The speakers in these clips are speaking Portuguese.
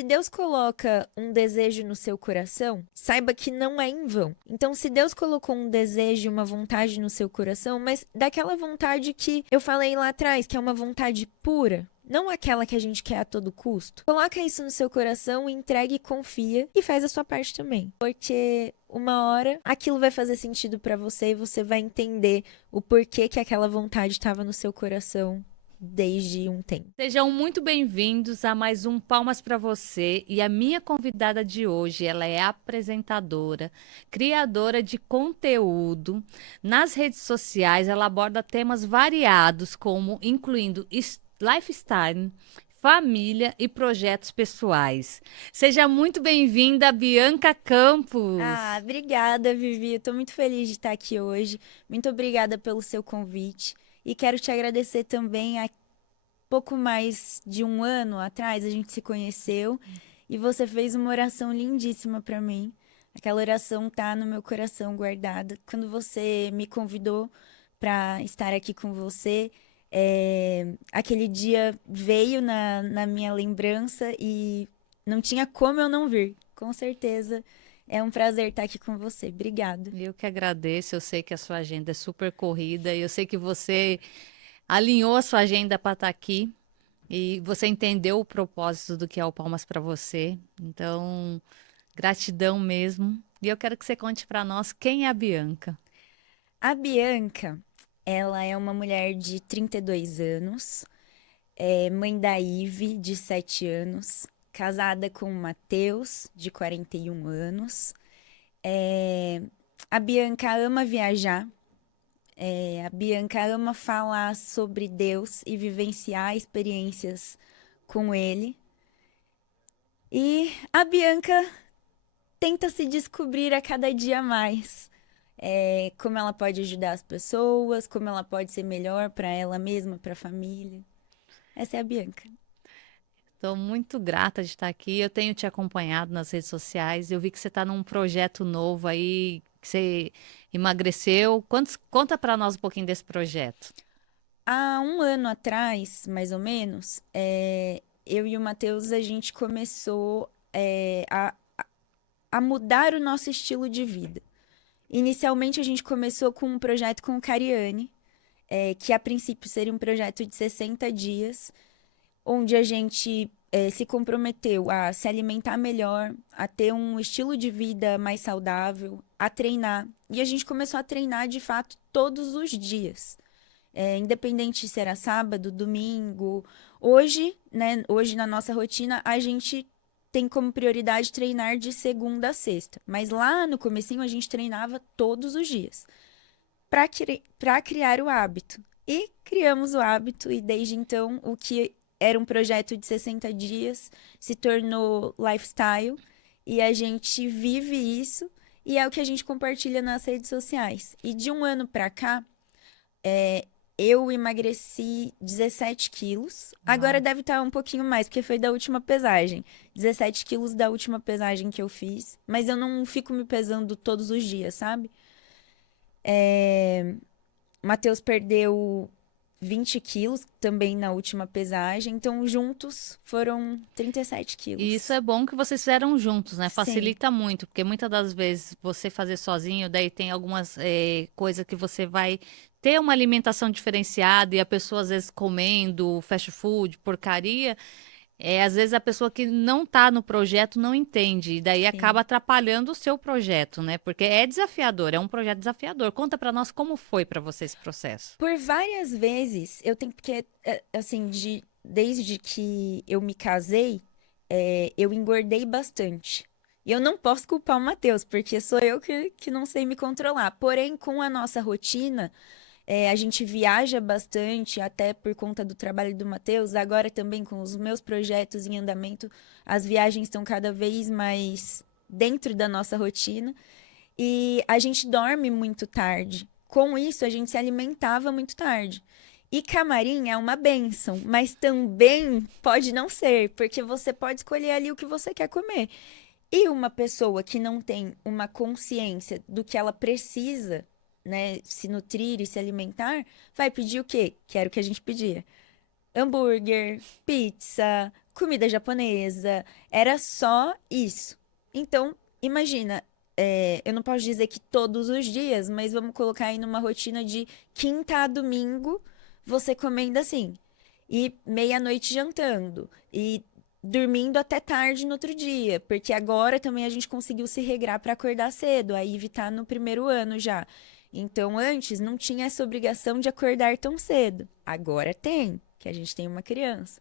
se Deus coloca um desejo no seu coração, saiba que não é em vão. Então, se Deus colocou um desejo, uma vontade no seu coração, mas daquela vontade que eu falei lá atrás, que é uma vontade pura, não aquela que a gente quer a todo custo. Coloca isso no seu coração, entregue, confia e faz a sua parte também. Porque uma hora aquilo vai fazer sentido pra você e você vai entender o porquê que aquela vontade estava no seu coração desde um tempo. Sejam muito bem-vindos a mais um Palmas para Você. E a minha convidada de hoje, ela é apresentadora, criadora de conteúdo. Nas redes sociais, ela aborda temas variados, como incluindo lifestyle, família e projetos pessoais. Seja muito bem-vinda, Bianca Campos. Ah, obrigada, Vivi. Eu tô muito feliz de estar aqui hoje. Muito obrigada pelo seu convite. E quero te agradecer também. Há pouco mais de um ano atrás, a gente se conheceu e você fez uma oração lindíssima para mim. Aquela oração tá no meu coração guardada. Quando você me convidou para estar aqui com você, aquele dia veio na minha lembrança e não tinha como eu não vir. Com certeza é um prazer estar aqui com você. Obrigada. Eu que agradeço, eu sei que a sua agenda é super corrida e eu sei que você alinhou a sua agenda para estar aqui e você entendeu o propósito do que é o Palmas para você. Então, gratidão mesmo. E eu quero que você conte para nós quem é a Bianca. A Bianca, ela é uma mulher de 32 anos, é mãe da Ive, de 7 anos, casada com o Matheus, de 41 anos. É, A Bianca ama viajar, a Bianca ama falar sobre Deus e vivenciar experiências com ele. E a Bianca tenta se descobrir a cada dia mais. Como ela pode ajudar as pessoas, como ela pode ser melhor para ela mesma, para a família. Essa é a Bianca. Estou muito grata de estar aqui. Eu tenho te acompanhado nas redes sociais. Eu vi que você está num projeto novo aí, que você emagreceu. Conta para nós um pouquinho desse projeto. Há um ano atrás, mais ou menos, eu e o Matheus, a gente começou a mudar o nosso estilo de vida. Inicialmente, a gente começou com um projeto com o Cariani, que a princípio seria um projeto de 60 dias, onde a gente se comprometeu a se alimentar melhor, a ter um estilo de vida mais saudável, a treinar. E a gente começou a treinar de fato todos os dias. Independente se era sábado, domingo. Hoje, né, hoje na nossa rotina, a gente tem como prioridade treinar de segunda a sexta. Mas lá no comecinho a gente treinava todos os dias para criar o hábito. E criamos o hábito, e desde então o que era um projeto de 60 dias se tornou lifestyle, e a gente vive isso, e é o que a gente compartilha nas redes sociais. E de um ano para cá, eu emagreci 17 quilos. Agora Uau. deve estar um pouquinho mais, porque foi da última pesagem. 17 quilos da última pesagem que eu fiz. Mas eu não fico me pesando todos os dias, sabe? Matheus perdeu 20 quilos também na última pesagem. Então, juntos foram 37 E isso quilos. é bom que vocês fizeram juntos, né? Sim, Facilita muito, porque muitas das vezes você fazer sozinho, daí tem algumas coisas que você vai ter uma alimentação diferenciada e a pessoa às vezes comendo fast food, porcaria. Às vezes a pessoa que não está no projeto não entende, e daí sim. acaba atrapalhando o seu projeto, né? Porque é desafiador, é um projeto desafiador. Conta para nós como foi para você esse processo. Por várias vezes, eu tenho, porque, assim, desde que eu me casei, eu engordei bastante. E eu não posso culpar o Matheus, porque sou eu que não sei me controlar. Porém, com a nossa rotina, a gente viaja bastante, até por conta do trabalho do Matheus. Agora também com os meus projetos em andamento, as viagens estão cada vez mais dentro da nossa rotina. E a gente dorme muito tarde. Com isso, a gente se alimentava muito tarde. E camarim é uma bênção, mas também pode não ser, porque você pode escolher ali o que você quer comer. E uma pessoa que não tem uma consciência do que ela precisa, né, se nutrir e se alimentar, vai pedir o quê? Que era o que a gente pedia: hambúrguer, pizza, comida japonesa, era só isso. Então, imagina, eu não posso dizer que todos os dias, mas vamos colocar aí numa rotina de quinta a domingo, você comendo assim, e meia-noite jantando, e dormindo até tarde no outro dia, porque agora também a gente conseguiu se regrar para acordar cedo, a Ivy tá no primeiro ano já. Então, antes não tinha essa obrigação de acordar tão cedo. Agora tem, que a gente tem uma criança.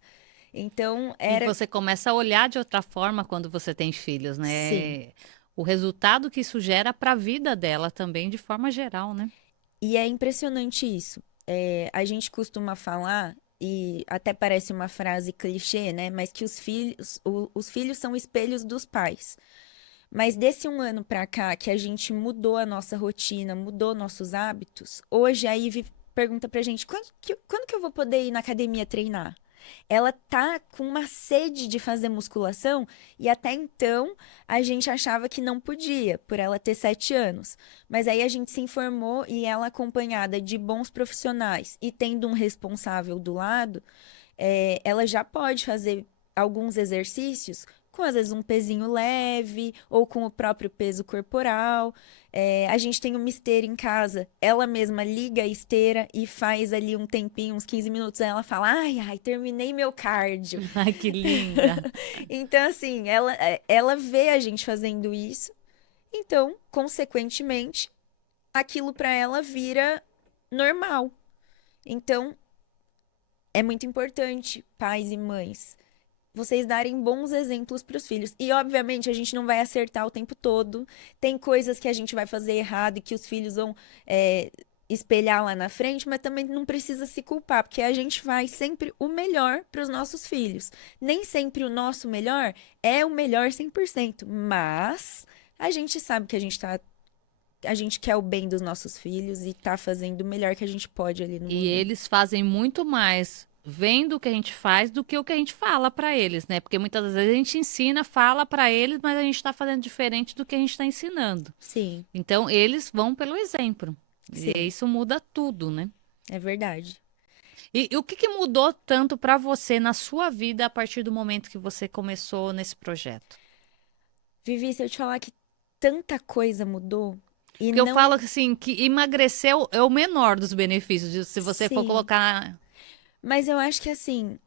Então, E era. você começa a olhar de outra forma quando você tem filhos, Sim. né? O resultado que isso gera para a vida dela também, de forma geral, né? E é impressionante isso. A gente costuma falar, e até parece uma frase clichê, né? Mas que os filhos são espelhos dos pais. Mas desse um ano pra cá, que a gente mudou a nossa rotina, mudou nossos hábitos, hoje a Ivy pergunta pra gente, quando que eu vou poder ir na academia treinar? Ela tá com uma sede de fazer musculação e até então a gente achava que não podia, por ela ter 7 anos. Mas aí a gente se informou e ela, acompanhada de bons profissionais e tendo um responsável do lado, ela já pode fazer alguns exercícios com às vezes um pezinho leve ou com o próprio peso corporal. A gente tem uma esteira em casa, ela mesma liga a esteira e faz ali um tempinho, uns 15 minutos, aí ela fala: ai, ai, terminei meu cardio. Ai, que linda. Então, assim, ela vê a gente fazendo isso, então, consequentemente, aquilo para ela vira normal. Então, é muito importante, pais e mães, vocês darem bons exemplos para os filhos. E, obviamente, a gente não vai acertar o tempo todo. Tem coisas que a gente vai fazer errado e que os filhos vão espelhar lá na frente, mas também não precisa se culpar, porque a gente faz sempre o melhor para os nossos filhos. Nem sempre o nosso melhor é o melhor 100%, mas a gente sabe que a gente quer o bem dos nossos filhos e tá fazendo o melhor que a gente pode ali no E momento. eles fazem muito mais vendo o que a gente faz do que o que a gente fala para eles, né? Porque muitas vezes a gente ensina, fala para eles, mas a gente está fazendo diferente do que a gente está ensinando. Sim, Então, eles vão pelo exemplo. E sim, isso muda tudo, né? é verdade. E o que que mudou tanto para você na sua vida a partir do momento que você começou nesse projeto? Vivi, se eu te falar que tanta coisa mudou e Porque eu falo não. assim que emagrecer é o menor dos benefícios, se você for Sim, colocar. mas eu acho que assim,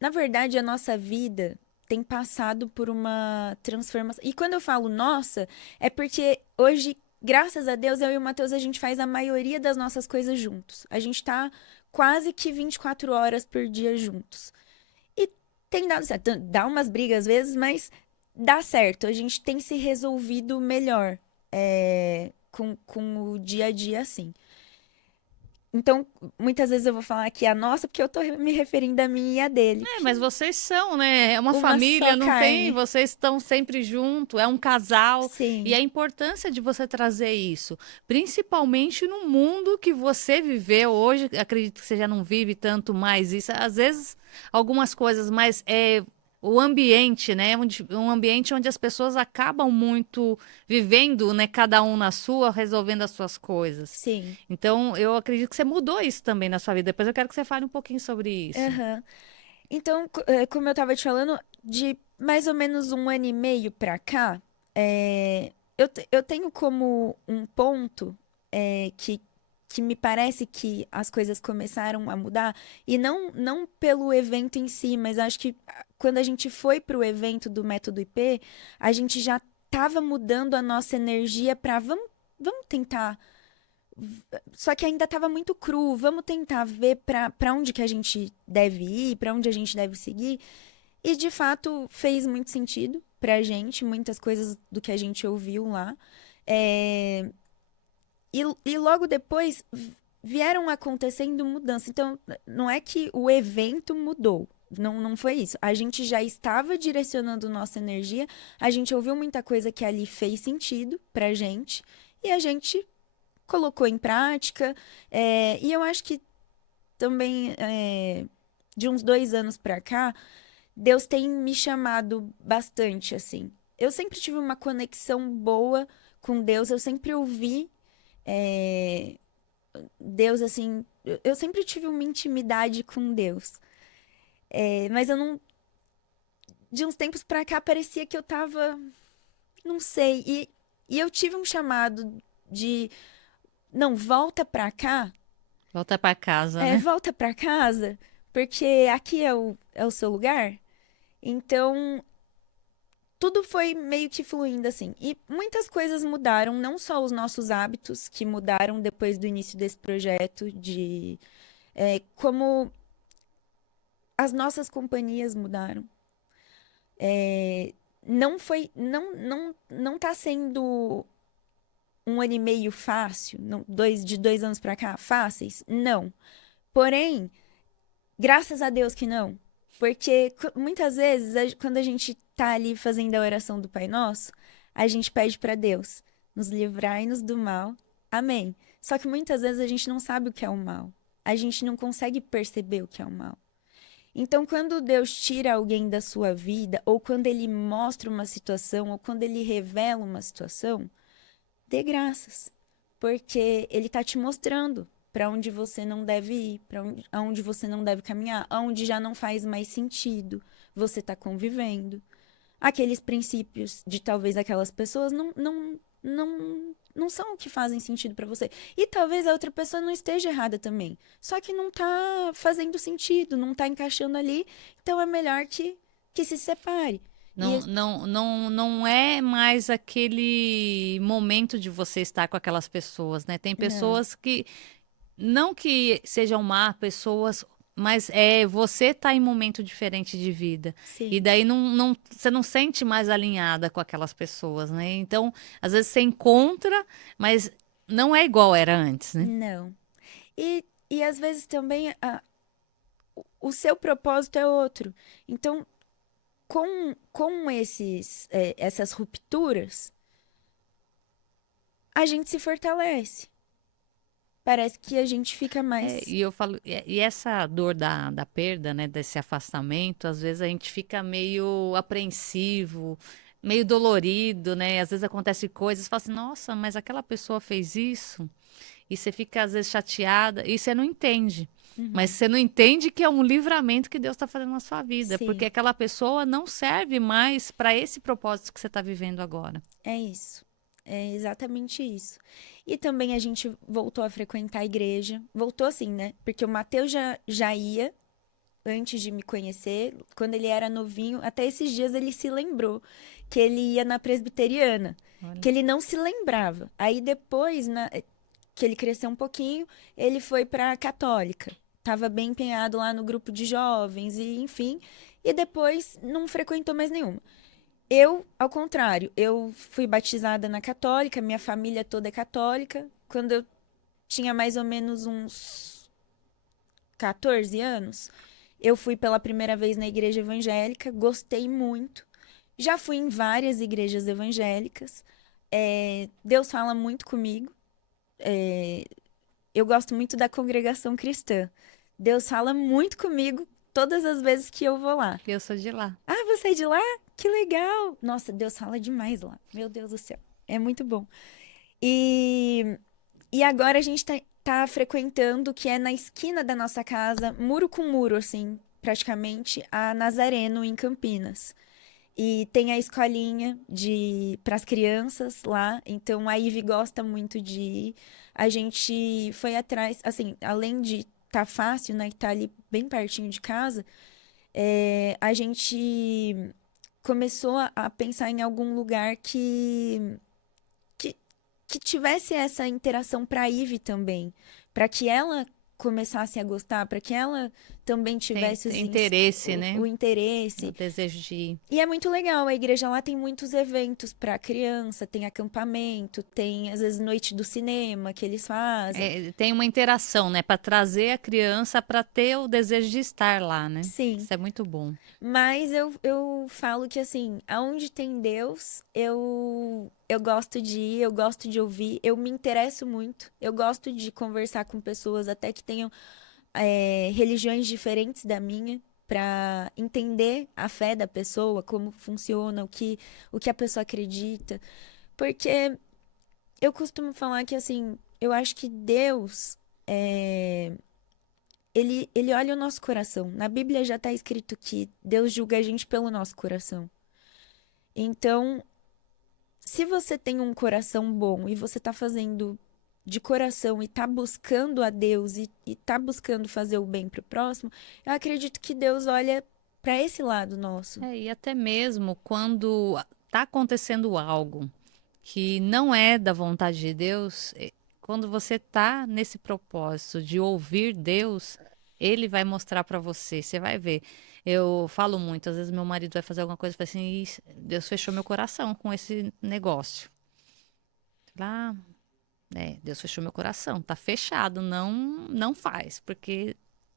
na verdade, a nossa vida tem passado por uma transformação. E quando eu falo nossa, é porque hoje, graças a Deus, eu e o Matheus, a gente faz a maioria das nossas coisas juntos. A gente tá quase que 24 horas por dia juntos. E tem dado certo. Dá umas brigas às vezes, mas dá certo. A gente tem se resolvido melhor, com o dia a dia, assim. Então, muitas vezes eu vou falar aqui a nossa, porque eu tô me referindo a mim e a dele. É, Que mas vocês são, né? É uma uma só família, não tem? carne. Vocês estão sempre junto, é um casal. E Sim, a importância de você trazer isso, principalmente no mundo que você viveu hoje, acredito que você já não vive tanto mais isso. Às vezes, algumas coisas, mas o ambiente, né? Um ambiente onde as pessoas acabam muito vivendo, né? Cada um na sua, resolvendo as suas coisas. sim. Então, eu acredito que você mudou isso também na sua vida. Depois eu quero que você fale um pouquinho sobre isso. Aham. Então, como eu tava te falando, de mais ou menos um ano e meio pra cá, eu tenho como um ponto que me parece que as coisas começaram a mudar, e não pelo evento em si, mas acho que quando a gente foi pro evento do Método IP, a gente já tava mudando a nossa energia pra vamos tentar. Só que ainda estava muito cru. Vamos tentar ver para onde que a gente deve ir, para onde a gente deve seguir. E de fato fez muito sentido pra gente, muitas coisas do que a gente ouviu lá. É, e logo depois vieram acontecendo mudanças. Então, não é que o evento mudou. Não, não foi isso. A gente já estava direcionando nossa energia, a gente ouviu muita coisa que ali fez sentido pra gente, e a gente colocou em prática. E eu acho que também, de uns 2 anos pra cá, Deus tem me chamado bastante, assim. Eu sempre tive uma conexão boa com Deus, eu sempre ouvi, é, Deus, assim, eu sempre tive uma intimidade com Deus. Mas eu de uns tempos pra cá parecia que eu tava, não sei, e eu tive um chamado de, não, volta pra cá, Volta para casa, né? volta pra casa, porque aqui é o seu lugar. Então, tudo foi meio que fluindo assim. E muitas coisas mudaram, não só os nossos hábitos, que mudaram depois do início desse projeto, como as nossas companhias mudaram. Não foi, não tá sendo um ano e meio fácil, não, de 2 anos pra cá, fáceis? Não. Porém, graças a Deus que não. Porque muitas vezes, quando a gente tá ali fazendo a oração do Pai Nosso, a gente pede para Deus nos livrai-nos do mal. Amém. Só que muitas vezes a gente não sabe o que é o mal. A gente não consegue perceber o que é o mal. Então, quando Deus tira alguém da sua vida, ou quando ele mostra uma situação, ou quando ele revela uma situação, dê graças, porque ele está te mostrando para onde você não deve ir, para onde, aonde você não deve caminhar, aonde já não faz mais sentido você está convivendo. Aqueles princípios de talvez aquelas pessoas não são o que fazem sentido para você. E talvez a outra pessoa não esteja errada também. Só que não tá fazendo sentido, não tá encaixando ali. Então é melhor que se separe. E Não é mais aquele momento de você estar com aquelas pessoas, né? Tem não, pessoas que, não que sejam má pessoas, mas você tá em momento diferente de vida. E sim, daí você não sente mais alinhada com aquelas pessoas, né? Então, às vezes você encontra, mas não é igual era antes, né? não. E às vezes também o seu propósito é outro. Então, com essas rupturas, a gente se fortalece. Parece que a gente fica mais. E eu falo, e essa dor da perda, né, desse afastamento, às vezes a gente fica meio apreensivo, meio dolorido, né? Às vezes acontece coisas, fala assim, nossa, mas aquela pessoa fez isso, e você fica às vezes chateada, e você não entende. Mas Uhum. você não entende que é um livramento que Deus está fazendo na sua vida, porque Sim, aquela pessoa não serve mais para esse propósito que você está vivendo agora. é isso. É exatamente isso. E também a gente voltou a frequentar a igreja. Voltou assim, né? Porque o Mateus já ia antes de me conhecer, quando ele era novinho. Até esses dias ele se lembrou que ele ia na presbiteriana, que Olha. ele não se lembrava. Aí depois, que ele cresceu um pouquinho, ele foi para a católica. Tava bem empenhado lá no grupo de jovens e enfim, e depois não frequentou mais nenhuma. Eu, ao contrário, eu fui batizada na católica, minha família toda é católica. Quando eu tinha mais ou menos uns 14 anos, eu fui pela primeira vez na igreja evangélica, gostei muito. Já fui em várias igrejas evangélicas. Deus fala muito comigo. É, eu gosto muito da congregação cristã. Deus fala muito comigo todas as vezes que eu vou lá. Eu sou de lá. Ah, você é de lá? Que legal! Nossa, Deus fala demais lá. Meu Deus do céu. É muito bom. E, e agora a gente tá frequentando, que é na esquina da nossa casa, muro com muro, assim, praticamente, a Nazareno, em Campinas. E tem a escolinha para as crianças lá, então a Ivy gosta muito de ir. A gente foi atrás, assim, além de tá fácil, né, que tá ali bem pertinho de casa, a gente começou a pensar em algum lugar que, que tivesse essa interação para a Ivy também, para que ela começasse a gostar, para que ela também tivesse Tem interesse, né? o O interesse. desejo de ir. E é muito legal, a igreja lá tem muitos eventos para criança, tem acampamento, tem às vezes noite do cinema que eles fazem. Tem uma interação, né? Para trazer a criança para ter o desejo de estar lá, né? Sim, Isso é muito bom. mas eu falo que assim, aonde tem Deus, eu gosto de ir, eu gosto de ouvir, eu me interesso muito, eu gosto de conversar com pessoas até que tenham religiões diferentes da minha, para entender a fé da pessoa, como funciona, o que a pessoa acredita. Porque eu costumo falar que, assim, eu acho que Deus, ele olha o nosso coração. Na Bíblia já está escrito que Deus julga a gente pelo nosso coração. Então, se você tem um coração bom e você está fazendo de coração e tá buscando a Deus e tá buscando fazer o bem pro próximo, eu acredito que Deus olha para esse lado nosso. E até mesmo quando está acontecendo algo que não é da vontade de Deus, quando você está nesse propósito de ouvir Deus, ele vai mostrar para você, você vai ver. Eu falo muito, às vezes meu marido vai fazer alguma coisa e fala assim: "Ih, Deus fechou meu coração com esse negócio. Lá, Deus fechou meu coração, tá fechado, não faz, porque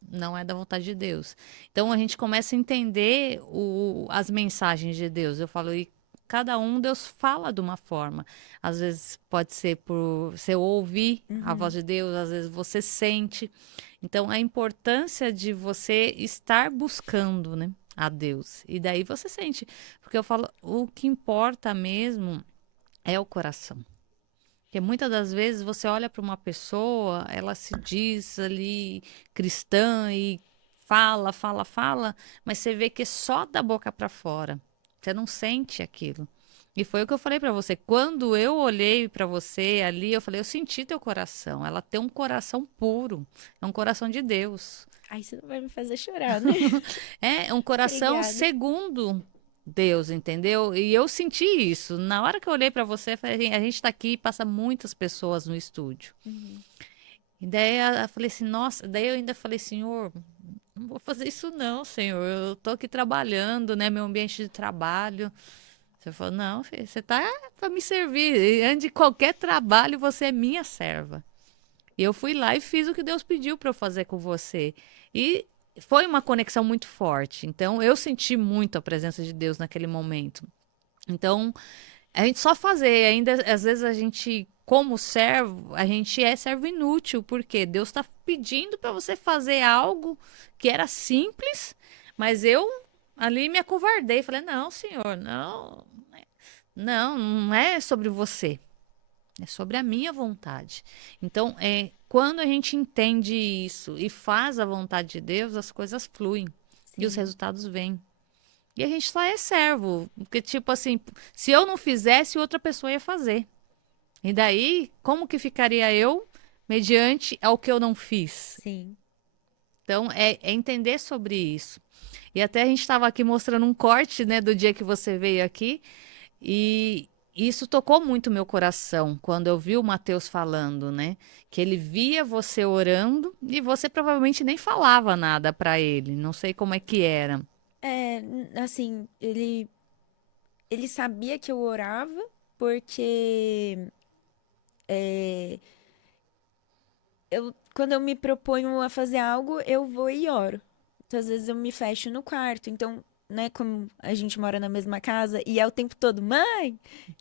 não é da vontade de Deus. Então a gente começa a entender as mensagens de Deus. Eu falo, e cada um Deus fala de uma forma. Às vezes pode ser por você ouvir a voz de Deus, às vezes você sente. Então a importância de você estar buscando, né, a Deus. E daí você sente, porque eu falo, o que importa mesmo é o coração. Porque muitas das vezes você olha para uma pessoa, ela se diz ali cristã e fala, fala, fala, mas você vê que é só da boca para fora. Você não sente aquilo. E foi o que eu falei para você. Quando eu olhei para você ali, eu falei, eu senti teu coração. Ela tem um coração puro, é um coração de Deus. Ai, você não vai me fazer chorar, né? É um coração Obrigada. segundo Deus, entendeu? E eu senti isso. Na hora que eu olhei pra você, eu falei, a gente tá aqui e passa muitas pessoas no estúdio. Uhum. E daí eu falei assim, nossa, daí eu ainda falei, Senhor, não vou fazer isso não, Senhor. Eu tô aqui trabalhando, né? Meu ambiente de trabalho. Você falou, não, filho, você tá para me servir. E antes de qualquer trabalho, você é minha serva. E eu fui lá e fiz o que Deus pediu para eu fazer com você. E foi uma conexão muito forte. Então, eu senti muito a presença de Deus naquele momento. Então, a gente só fazer, ainda às vezes a gente, como servo, a gente é servo inútil, porque Deus está pedindo para você fazer algo que era simples, mas eu ali me acovardei. Falei, não, senhor, não é sobre você. É sobre a minha vontade. Então, quando a gente entende isso e faz a vontade de Deus, as coisas fluem e os Sim, resultados vêm. E a gente só é servo, porque tipo assim, se eu não fizesse, outra pessoa ia fazer. E daí, como que ficaria eu mediante ao que eu não fiz? sim. Então, é entender sobre isso. E até a gente estava aqui mostrando um corte, né, do dia que você veio aqui. E isso tocou muito meu coração quando eu vi o Mateus falando, né? Que ele via você orando e você provavelmente nem falava nada para ele. Não sei como é que era. Assim, ele sabia que eu orava porque é, quando eu me proponho a fazer algo, eu vou e oro. Então, às vezes eu me fecho no quarto. Então, né, como a gente mora na mesma casa e é o tempo todo, mãe,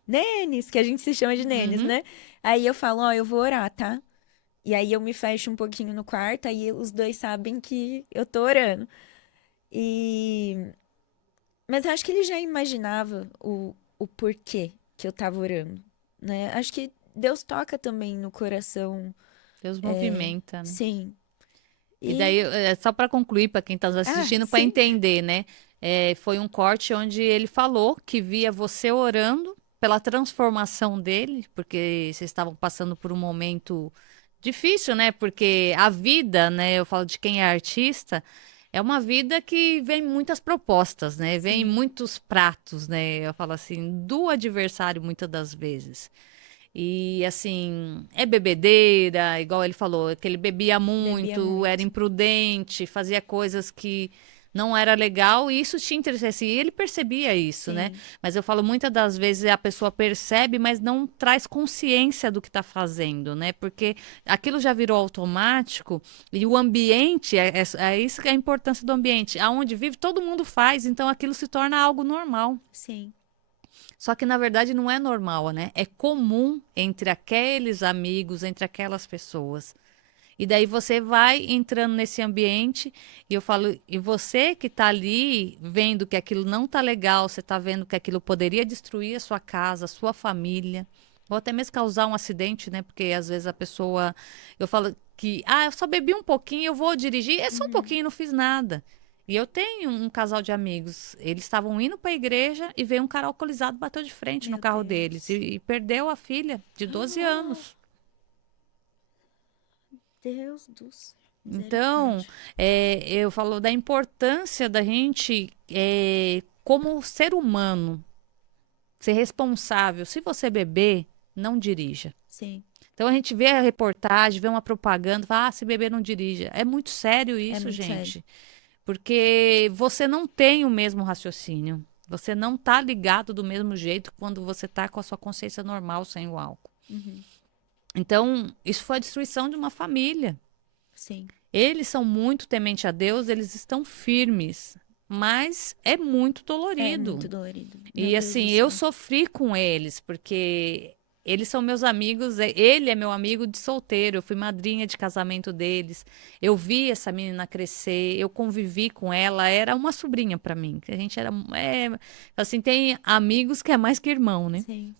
Nenes, que a gente se chama de Nenes, Uhum. né? Aí eu falo, ó, eu vou orar, tá? E aí eu me fecho um pouquinho no quarto, aí os dois sabem que eu tô orando. E mas eu acho que ele já imaginava o porquê que eu tava orando, né? Acho que Deus toca também no coração, Deus é, movimenta, né? sim. E daí, E, só para concluir, para quem está assistindo, para sim, entender, né? Foi um corte onde ele falou que via você orando pela transformação dele, porque vocês estavam passando por um momento difícil, né? Porque a vida, né? Eu falo de quem é artista, é uma vida que vem muitas propostas, né? Vem sim, muitos pratos, né? Eu falo assim, do adversário muitas das vezes. E assim, é bebedeira, igual ele falou, que ele bebia bebia muito, era muito. imprudente, fazia coisas que não era legal e isso te entristecia. E ele percebia isso, né? Sim, Mas eu falo, muitas das vezes a pessoa percebe, mas não traz consciência do que está fazendo, né? Porque aquilo já virou automático e o ambiente, é isso que é a importância do ambiente. Aonde vive, todo mundo faz, então aquilo se torna algo normal. sim, Só que na verdade não é normal, né? É comum entre aqueles amigos, entre aquelas pessoas. E daí você vai entrando nesse ambiente e eu falo, e você que tá ali vendo que aquilo não tá legal, você tá vendo que aquilo poderia destruir a sua casa, a sua família, Ou até mesmo causar um acidente, né? Porque às vezes a pessoa. Eu falo que, eu só bebi um pouquinho, eu vou dirigir. É só um pouquinho, não fiz nada. E eu tenho um casal de amigos. Eles estavam indo para a igreja e veio um cara alcoolizado, bateu de frente no Meu carro deles Deus. e perdeu a filha de 12 anos. Deus do céu. Então, Misericórdia. eu falo da importância da gente, como ser humano, ser responsável. Se você beber, não dirija. Sim, Então a gente vê a reportagem, vê uma propaganda, fala, se beber não dirija. É muito sério é isso, muito sério. gente. Porque você não tem o mesmo raciocínio. Você não tá ligado do mesmo jeito quando você tá com a sua consciência normal sem o álcool. Uhum. Então, isso foi a destruição de uma família. Sim, Eles são muito temente a Deus, eles estão firmes, mas é muito é muito dolorido. dolorido. Meu E Deus do assim, eu céu. sofri com eles, porque eles são meus amigos, ele é meu amigo de solteiro, eu fui madrinha de casamento deles. Eu vi essa menina crescer, eu convivi com ela, era uma sobrinha para mim. Que A gente era, assim, tem amigos que é mais que irmão, né? Sim,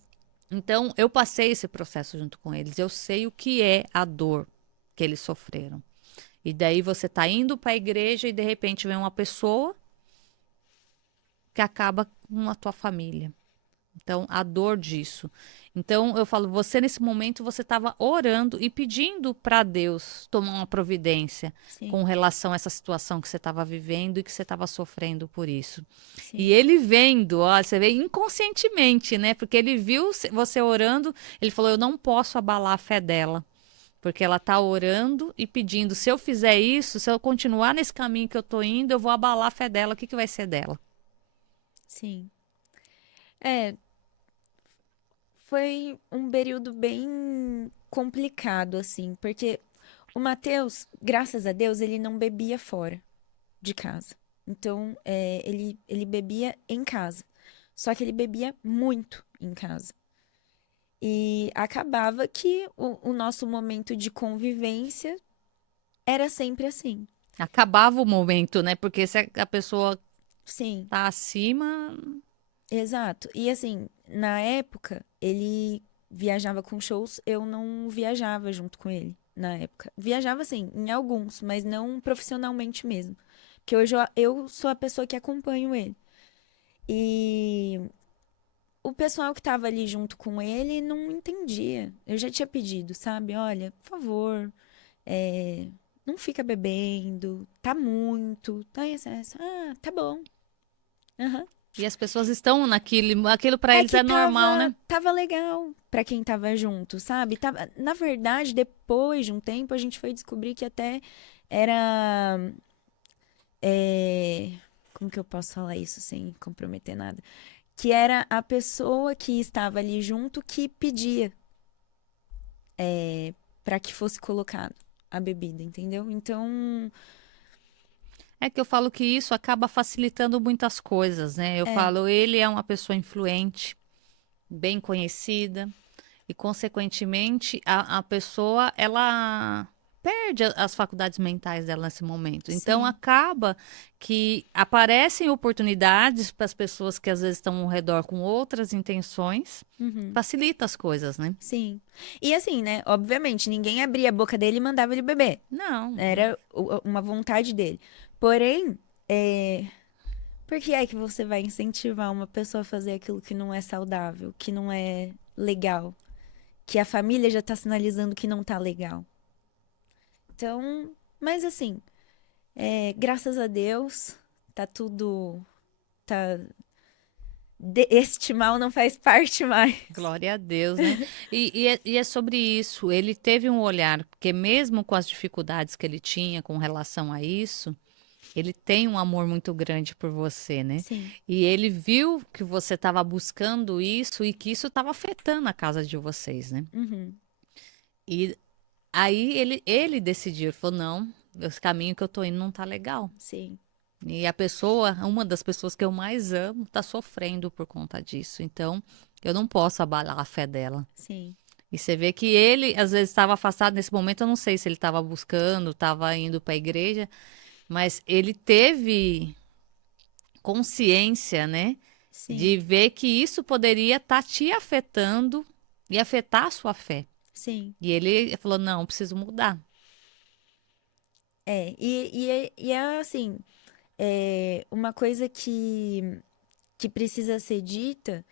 Então, eu passei esse processo junto com eles. Eu sei o que é a dor que eles sofreram. E daí você tá indo para a igreja e de repente vem uma pessoa que acaba com a tua família. Então, a dor disso. Então, eu falo, você nesse momento você estava orando e pedindo para Deus tomar uma providência com sim, relação a essa situação que você estava vivendo e que você estava sofrendo por isso. E sim. ele vendo, ó, você vê inconscientemente, né? Porque ele viu você orando, ele falou: "Eu não posso abalar a fé dela". Porque ela tá orando e pedindo, se eu fizer isso, se eu continuar nesse caminho que eu tô indo, eu vou abalar a fé dela, o que que vai ser dela? Sim. É, foi um período bem complicado, assim, porque o Matheus, graças a Deus, ele não bebia fora de casa. Então, ele bebia em casa. Só que ele bebia muito em casa. E acabava que o nosso momento de convivência era sempre assim. Acabava o momento, né? Porque se a pessoa Sim, tá acima, exato. E assim, na época, ele viajava com shows, eu não viajava junto com ele na época. Viajava, assim, em alguns, mas não profissionalmente mesmo. Porque hoje eu sou a pessoa que acompanho ele. E o pessoal que tava ali junto com ele não entendia. Eu já tinha pedido, sabe? Olha, por favor, é, não fica bebendo, tá muito, tá em excesso. Ah, tá bom. Aham. e as pessoas estão naquilo, aquilo para É eles que é normal, tava, né? tava legal pra quem tava junto, sabe? Na verdade, depois de um tempo, a gente foi descobrir que até era. é, Como que eu posso falar isso sem comprometer nada? Que era a pessoa que estava ali junto que pedia para que fosse colocado a bebida, entendeu? Então, É que eu falo que isso acaba facilitando muitas coisas, né? Eu é, falo, ele é uma pessoa influente, bem conhecida, e consequentemente a pessoa ela perde as faculdades mentais dela nesse momento. Então sim, acaba que aparecem oportunidades para as pessoas que às vezes estão ao redor com outras intenções, uhum, facilita as coisas, né? sim. E assim, né? Obviamente, ninguém abria a boca dele e mandava ele beber. Não, Era uma vontade dele. Porém, por que é que você vai incentivar uma pessoa a fazer aquilo que não é saudável, que não é legal, que a família já tá sinalizando que não tá legal? Então, mas assim, graças a Deus, tá tudo. Tá, este mal não faz parte mais. glória a Deus, né? E é sobre isso. Ele teve um olhar, porque mesmo com as dificuldades que ele tinha com relação a isso, ele tem um amor muito grande por você, né? Sim. E ele viu que você estava buscando isso e que isso estava afetando a casa de vocês, né? Uhum. E aí ele decidiu, ele falou, não, esse caminho que eu tô indo não tá legal. Sim. E a pessoa, uma das pessoas que eu mais amo, tá sofrendo por conta disso. Então, eu não posso abalar a fé dela. Sim. E você vê que ele, às vezes, estava afastado nesse momento. Eu não sei se ele estava buscando, estava indo para a igreja, mas ele teve consciência, né, de Sim. ver que isso poderia estar te afetando ia afetar a sua fé. Sim. E ele falou, não, preciso mudar. E é assim, uma coisa que precisa ser dita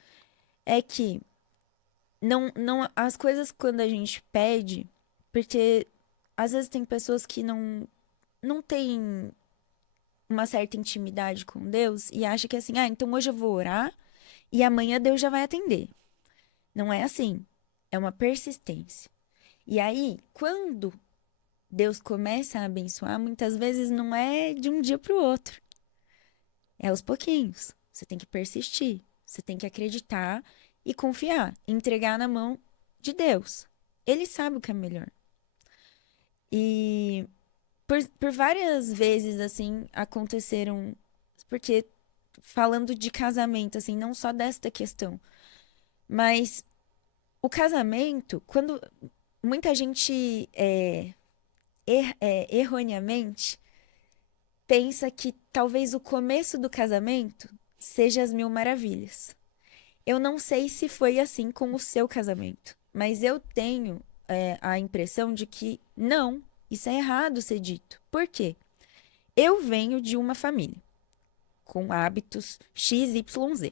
é que as coisas quando a gente pede, porque às vezes tem pessoas que não têm uma certa intimidade com Deus e acha que é assim, então hoje eu vou orar e amanhã Deus já vai atender. Não é assim. É uma persistência. E aí, quando Deus começa a abençoar, muitas vezes não é de um dia para o outro. É aos pouquinhos. Você tem que persistir. Você tem que acreditar e confiar. Entregar na mão de Deus. Ele sabe o que é melhor. E por várias vezes, assim, aconteceram. Porque falando de casamento, assim, não só desta questão, mas o casamento, quando muita gente erroneamente pensa que talvez o começo do casamento seja as mil maravilhas. Eu não sei se foi assim com o seu casamento, mas eu tenho a impressão de que não, isso é errado ser dito. Por quê? Eu venho de uma família com hábitos XYZ.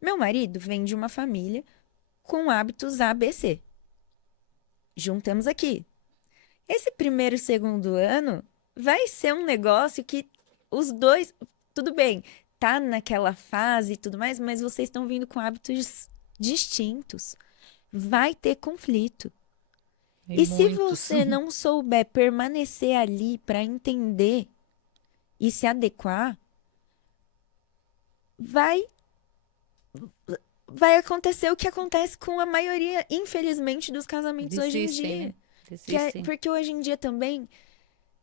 Meu marido vem de uma família com hábitos ABC. Juntamos aqui. Esse primeiro e segundo ano vai ser um negócio que os dois, tudo bem, tá naquela fase e tudo mais, mas vocês estão vindo com hábitos distintos. Vai ter conflito. E E se muitos. você não souber permanecer ali para entender e se adequar, vai vai acontecer o que acontece com a maioria, infelizmente, dos casamentos hoje em Desistem, né? dia. Desistem. Porque hoje em dia também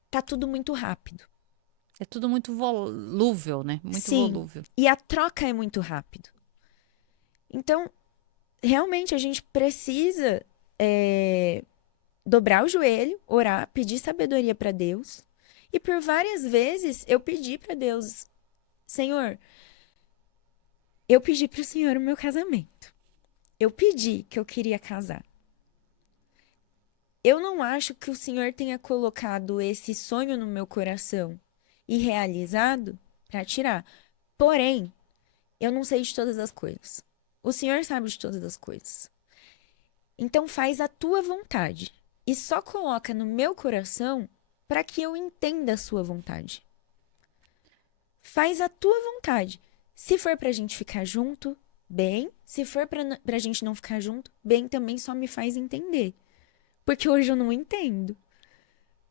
tá tudo muito rápido. É tudo muito volúvel, né? Muito Sim, volúvel. e a troca é muito rápido. Então, realmente, a gente precisa é, dobrar o joelho, orar, pedir sabedoria para Deus. E por várias vezes eu pedi para Deus, Senhor, eu pedi para o Senhor o meu casamento. Eu pedi que eu queria casar. Eu não acho que o Senhor tenha colocado esse sonho no meu coração e realizado para tirar. Porém, eu não sei de todas as coisas. O Senhor sabe de todas as coisas. Então faz a tua vontade e só coloca no meu coração para que eu entenda a sua vontade. Faz a tua vontade. Se for pra gente ficar junto, bem. Se for pra gente não ficar junto, bem também, só me faz entender. Porque hoje eu não entendo.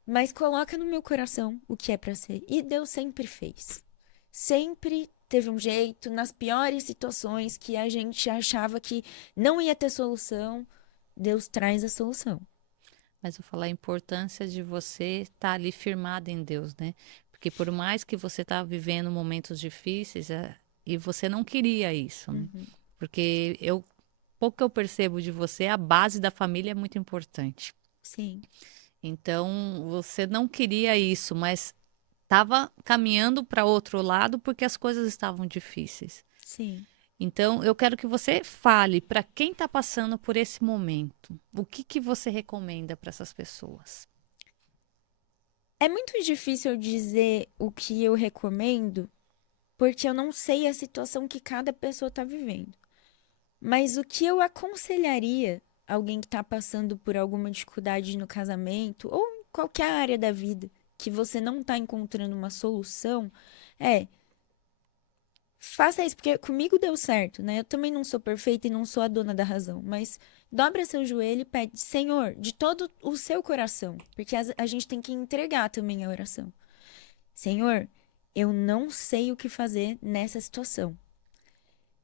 Mas coloca no meu coração o que é pra ser. E Deus sempre fez. Sempre teve um jeito, nas piores situações que a gente achava que não ia ter solução, Deus traz a solução. Mas eu falar a importância de você estar ali firmado em Deus, né? Porque por mais que você está vivendo momentos difíceis, e você não queria isso, né? Uhum. Porque pouco que eu percebo de você, a base da família é muito importante. Sim, Então, você não queria isso, mas estava caminhando para outro lado porque as coisas estavam difíceis. sim. Então, eu quero que você fale para quem está passando por esse momento. O que que você recomenda para essas pessoas? É muito difícil eu dizer o que eu recomendo, porque eu não sei a situação que cada pessoa está vivendo. Mas o que eu aconselharia alguém que está passando por alguma dificuldade no casamento ou em qualquer área da vida que você não está encontrando uma solução é faça isso, porque comigo deu certo, né? Eu também não sou perfeita e não sou a dona da razão, mas dobra seu joelho e pede, Senhor, de todo o seu coração, porque a gente tem que entregar também a oração. Senhor, eu não sei o que fazer nessa situação.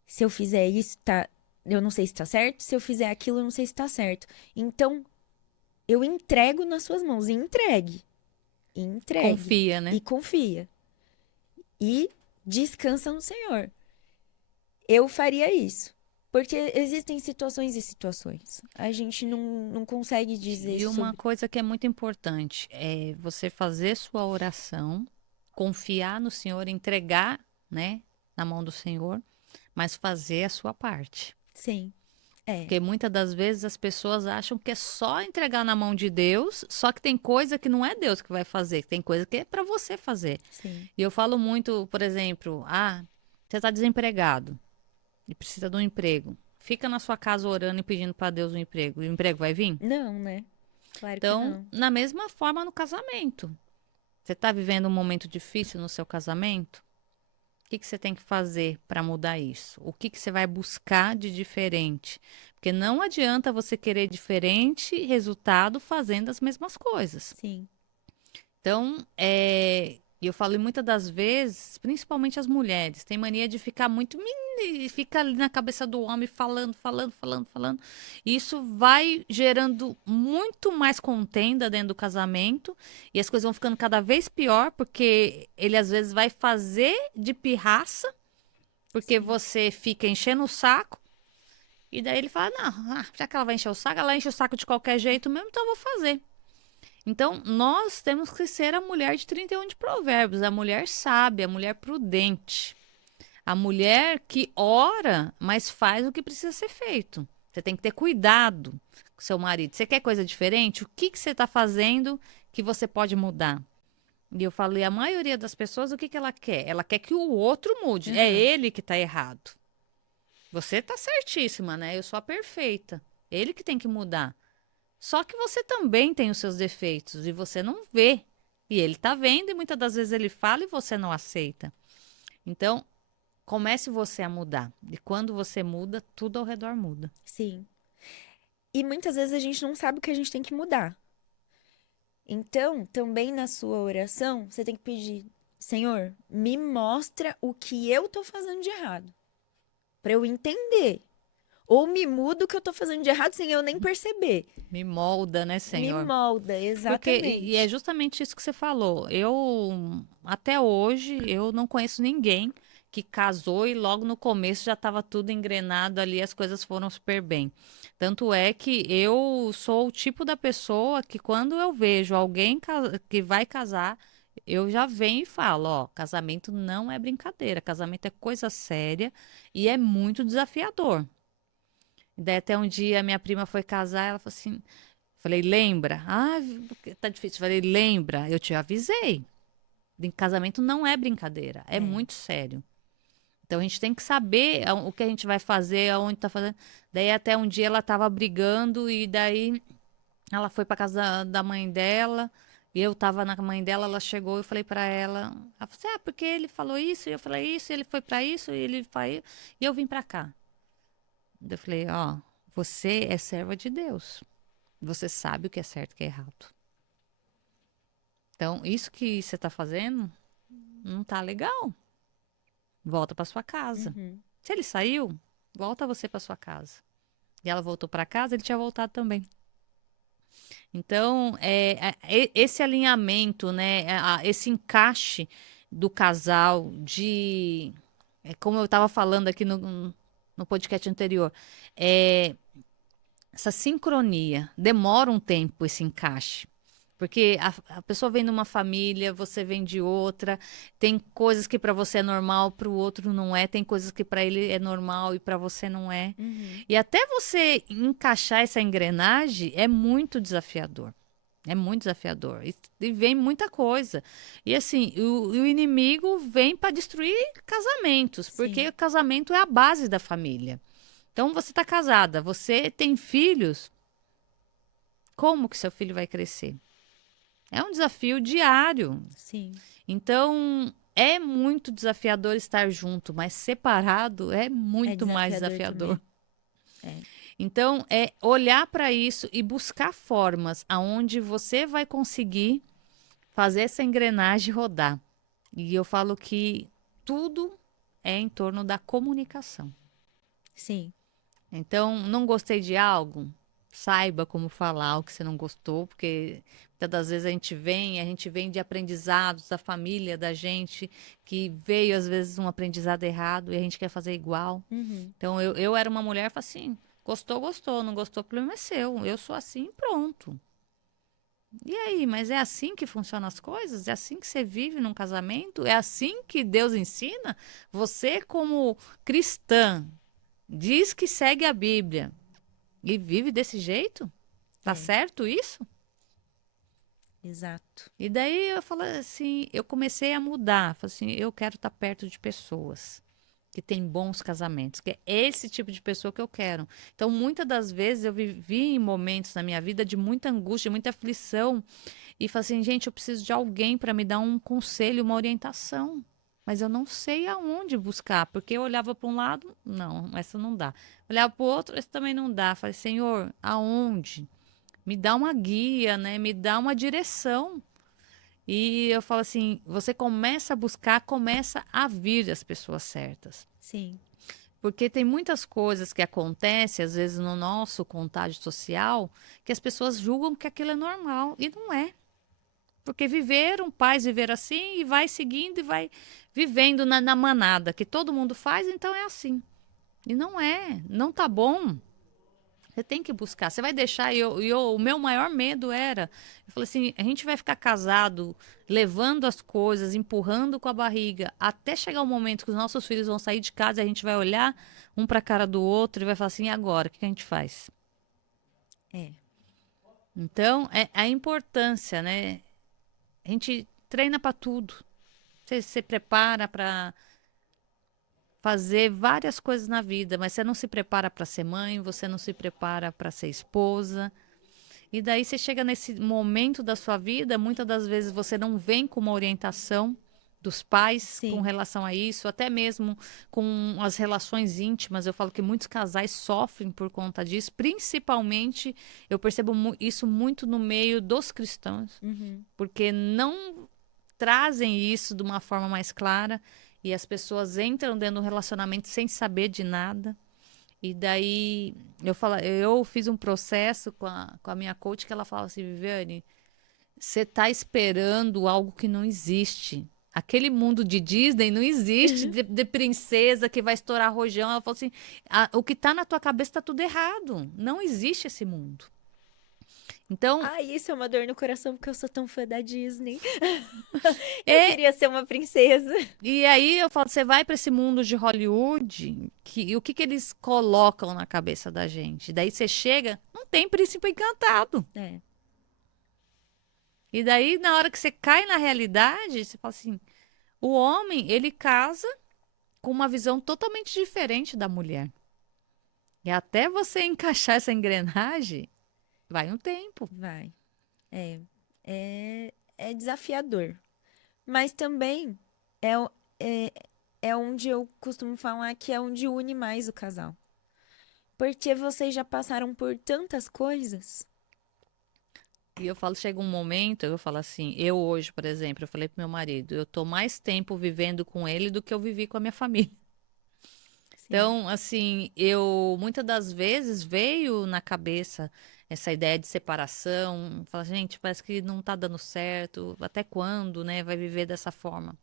Se eu fizer isso, tá. Eu não sei se tá certo. Se eu fizer aquilo, eu não sei se tá certo. Então, eu entrego nas suas mãos. E entregue. E entregue. Confia, né? E confia. E descansa no Senhor. Eu faria isso. Porque existem situações e situações. A gente não consegue dizer E uma sobre. coisa que é muito importante é você fazer sua oração, confiar no Senhor, entregar, né, na mão do Senhor, mas fazer a sua parte. Sim. É, Porque muitas das vezes as pessoas acham que é só entregar na mão de Deus, só que tem coisa que não é Deus que vai fazer, tem coisa que é para você fazer. sim. E eu falo muito, por exemplo, você está desempregado e precisa de um emprego. Fica na sua casa orando e pedindo para Deus um emprego. E o emprego vai vir? Não, né? Claro que Então, não. na mesma forma no casamento. Você está vivendo um momento difícil no seu casamento? O que que você tem que fazer para mudar isso? O que que você vai buscar de diferente? Porque não adianta você querer diferente resultado fazendo as mesmas coisas. Sim, Então, eu falo muitas das vezes, principalmente as mulheres, têm mania de ficar muito, e fica ali na cabeça do homem falando, falando, falando, falando. E isso vai gerando muito mais contenda dentro do casamento e as coisas vão ficando cada vez pior, porque ele às vezes vai fazer de pirraça, porque sim. você fica enchendo o saco. E daí ele fala: Não, já que ela vai encher o saco, ela enche o saco de qualquer jeito mesmo, então eu vou fazer. Então, nós temos que ser a mulher de 31 de Provérbios, a mulher sábia, a mulher prudente, a mulher que ora, mas faz o que precisa ser feito. Você tem que ter cuidado com seu marido. Você quer coisa diferente? O que que você está fazendo que você pode mudar? E eu falei, a maioria das pessoas, o que que ela quer? Ela quer que o outro mude. É Aham. ele que está errado. Você está certíssima, né? Eu sou a perfeita. Ele que tem que mudar. Só que você também tem os seus defeitos e você não vê. E ele tá vendo e muitas das vezes ele fala e você não aceita. Então, comece você a mudar. E quando você muda, tudo ao redor muda. Sim. E muitas vezes a gente não sabe o que a gente tem que mudar. Então, também na sua oração, você tem que pedir: Senhor, me mostra o que eu tô fazendo de errado, pra eu entender. Ou me muda o que eu tô fazendo de errado sem eu nem perceber. Me molda, né, Me Senhor? molda, Porque, e é exatamente. justamente isso que você falou. Até hoje, eu não conheço ninguém que casou e logo no começo já estava tudo engrenado ali, as coisas foram super bem. Tanto é que eu sou o tipo da pessoa que quando eu vejo alguém que vai casar, eu já venho e falo, ó, casamento não é brincadeira, casamento é coisa séria e é muito desafiador. Daí até um dia minha prima foi casar, ela falou assim, falei, lembra? Tá difícil. Falei, lembra? Eu te avisei. Casamento não é brincadeira, é É. muito sério. Então a gente tem que saber o que a gente vai fazer, aonde tá fazendo. Daí até um dia ela tava brigando e daí ela foi para casa da mãe dela. E eu tava na mãe dela, ela chegou, eu falei para ela, ela falou assim, porque ele falou isso, e eu falei isso, e ele foi para isso, e ele foi, e eu vim para cá. Eu falei, ó, você é serva de Deus. Você sabe o que é certo e o que é errado. Então, isso que você está fazendo não tá legal. Volta para sua casa. Uhum. Se ele saiu, volta você para sua casa. E ela voltou para casa, ele tinha voltado também. Então, esse alinhamento, né, esse encaixe do casal como eu estava falando aqui no podcast anterior, é, essa sincronia demora um tempo esse encaixe. Porque a pessoa vem de uma família, você vem de outra, tem coisas que para você é normal, para o outro não é, tem coisas que para ele é normal e para você não é. Uhum. E até você encaixar essa engrenagem é muito desafiador. É muito desafiador. E vem muita coisa. E assim, o inimigo vem para destruir casamentos, porque Sim. o casamento é a base da família. Então você está casada, você tem filhos, como que seu filho vai crescer? É um desafio diário. Sim. Então, é muito desafiador estar junto, mas separado é É muito mais desafiador desafiador. também. É. Então, é olhar para isso e buscar formas aonde você vai conseguir fazer essa engrenagem rodar. E eu falo que tudo é em torno da comunicação. Sim. Então, não gostei de algo? Saiba como falar o que você não gostou, porque muitas das vezes a gente vem de aprendizados da família da gente, que veio às vezes um aprendizado errado e a gente quer fazer igual. Uhum. Então, eu era uma mulher, falei assim, gostou, gostou, não gostou, o problema é seu. Eu sou assim, pronto. E aí, mas é assim que funcionam as coisas? É assim que você vive num casamento? É assim que Deus ensina? Você, como cristã, diz que segue a Bíblia. e vive desse jeito? Tá certo isso? Exato. E daí eu falei assim, eu comecei a mudar. Falei assim, eu quero estar perto de pessoas que têm bons casamentos, que é esse tipo de pessoa que eu quero. Então, muitas das vezes eu vivi em momentos na minha vida de muita angústia, muita aflição, e falei assim, gente, eu preciso de alguém para me dar um conselho, uma orientação. Mas eu não sei aonde buscar, porque eu olhava para um lado, não, essa não dá. Olhava para o outro, esse também não dá. Falei, Senhor, aonde? Me dá uma guia, né? Me dá uma direção. E eu falo assim, você começa a buscar, começa a vir as pessoas certas. Sim. Porque tem muitas coisas que acontecem, às vezes, no nosso contágio social, que as pessoas julgam que aquilo é normal. E não é. Porque viveram, pais viveram assim, e vai seguindo e vai vivendo na manada, que todo mundo faz, então é assim. E não é. Não tá bom. Você tem que buscar. Você vai deixar. O meu maior medo era. Eu falei assim: a gente vai ficar casado, levando as coisas, empurrando com a barriga, até chegar o momento que os nossos filhos vão sair de casa e a gente vai olhar um para a cara do outro e vai falar assim: e agora? O que a gente faz? É. Então, é a importância, né? A gente treina para tudo. Você se prepara para fazer várias coisas na vida, mas você não se prepara para ser mãe, você não se prepara para ser esposa. E daí você chega nesse momento da sua vida, muitas das vezes você não vem com uma orientação dos pais com Sim. relação a isso, até mesmo com as relações íntimas. Eu falo que muitos casais sofrem por conta disso, principalmente eu percebo isso muito no meio dos cristãos, Uhum. porque não trazem isso de uma forma mais clara e as pessoas entram dentro do relacionamento sem saber de nada. E daí eu fiz um processo com a minha coach que ela falava assim, Viviane, você está esperando algo que não existe. Aquele mundo de Disney não existe, de princesa que vai estourar rojão. Ela falou assim: o que está na tua cabeça está tudo errado. Não existe esse mundo. Então, Ai, isso é uma dor no coração porque eu sou tão fã da Disney. Eu é. queria ser uma princesa. E aí eu falo, você vai para esse mundo de Hollywood, e o que que eles colocam na cabeça da gente? Daí você chega, não tem príncipe encantado. É. E daí, na hora que você cai na realidade, você fala assim: o homem, ele casa com uma visão totalmente diferente da mulher. E até você encaixar essa engrenagem, vai um tempo. Vai. É. É desafiador. Mas também é, é, é onde eu costumo falar que é onde une mais o casal. Porque vocês já passaram por tantas coisas. E eu falo, chega um momento, eu falo assim, eu hoje, por exemplo, eu falei pro meu marido, eu tô mais tempo vivendo com ele do que eu vivi com a minha família. Sim. Então, assim, eu muitas das vezes veio na cabeça essa ideia de separação, fala, gente, parece que não tá dando certo, até quando, né, vai viver dessa forma?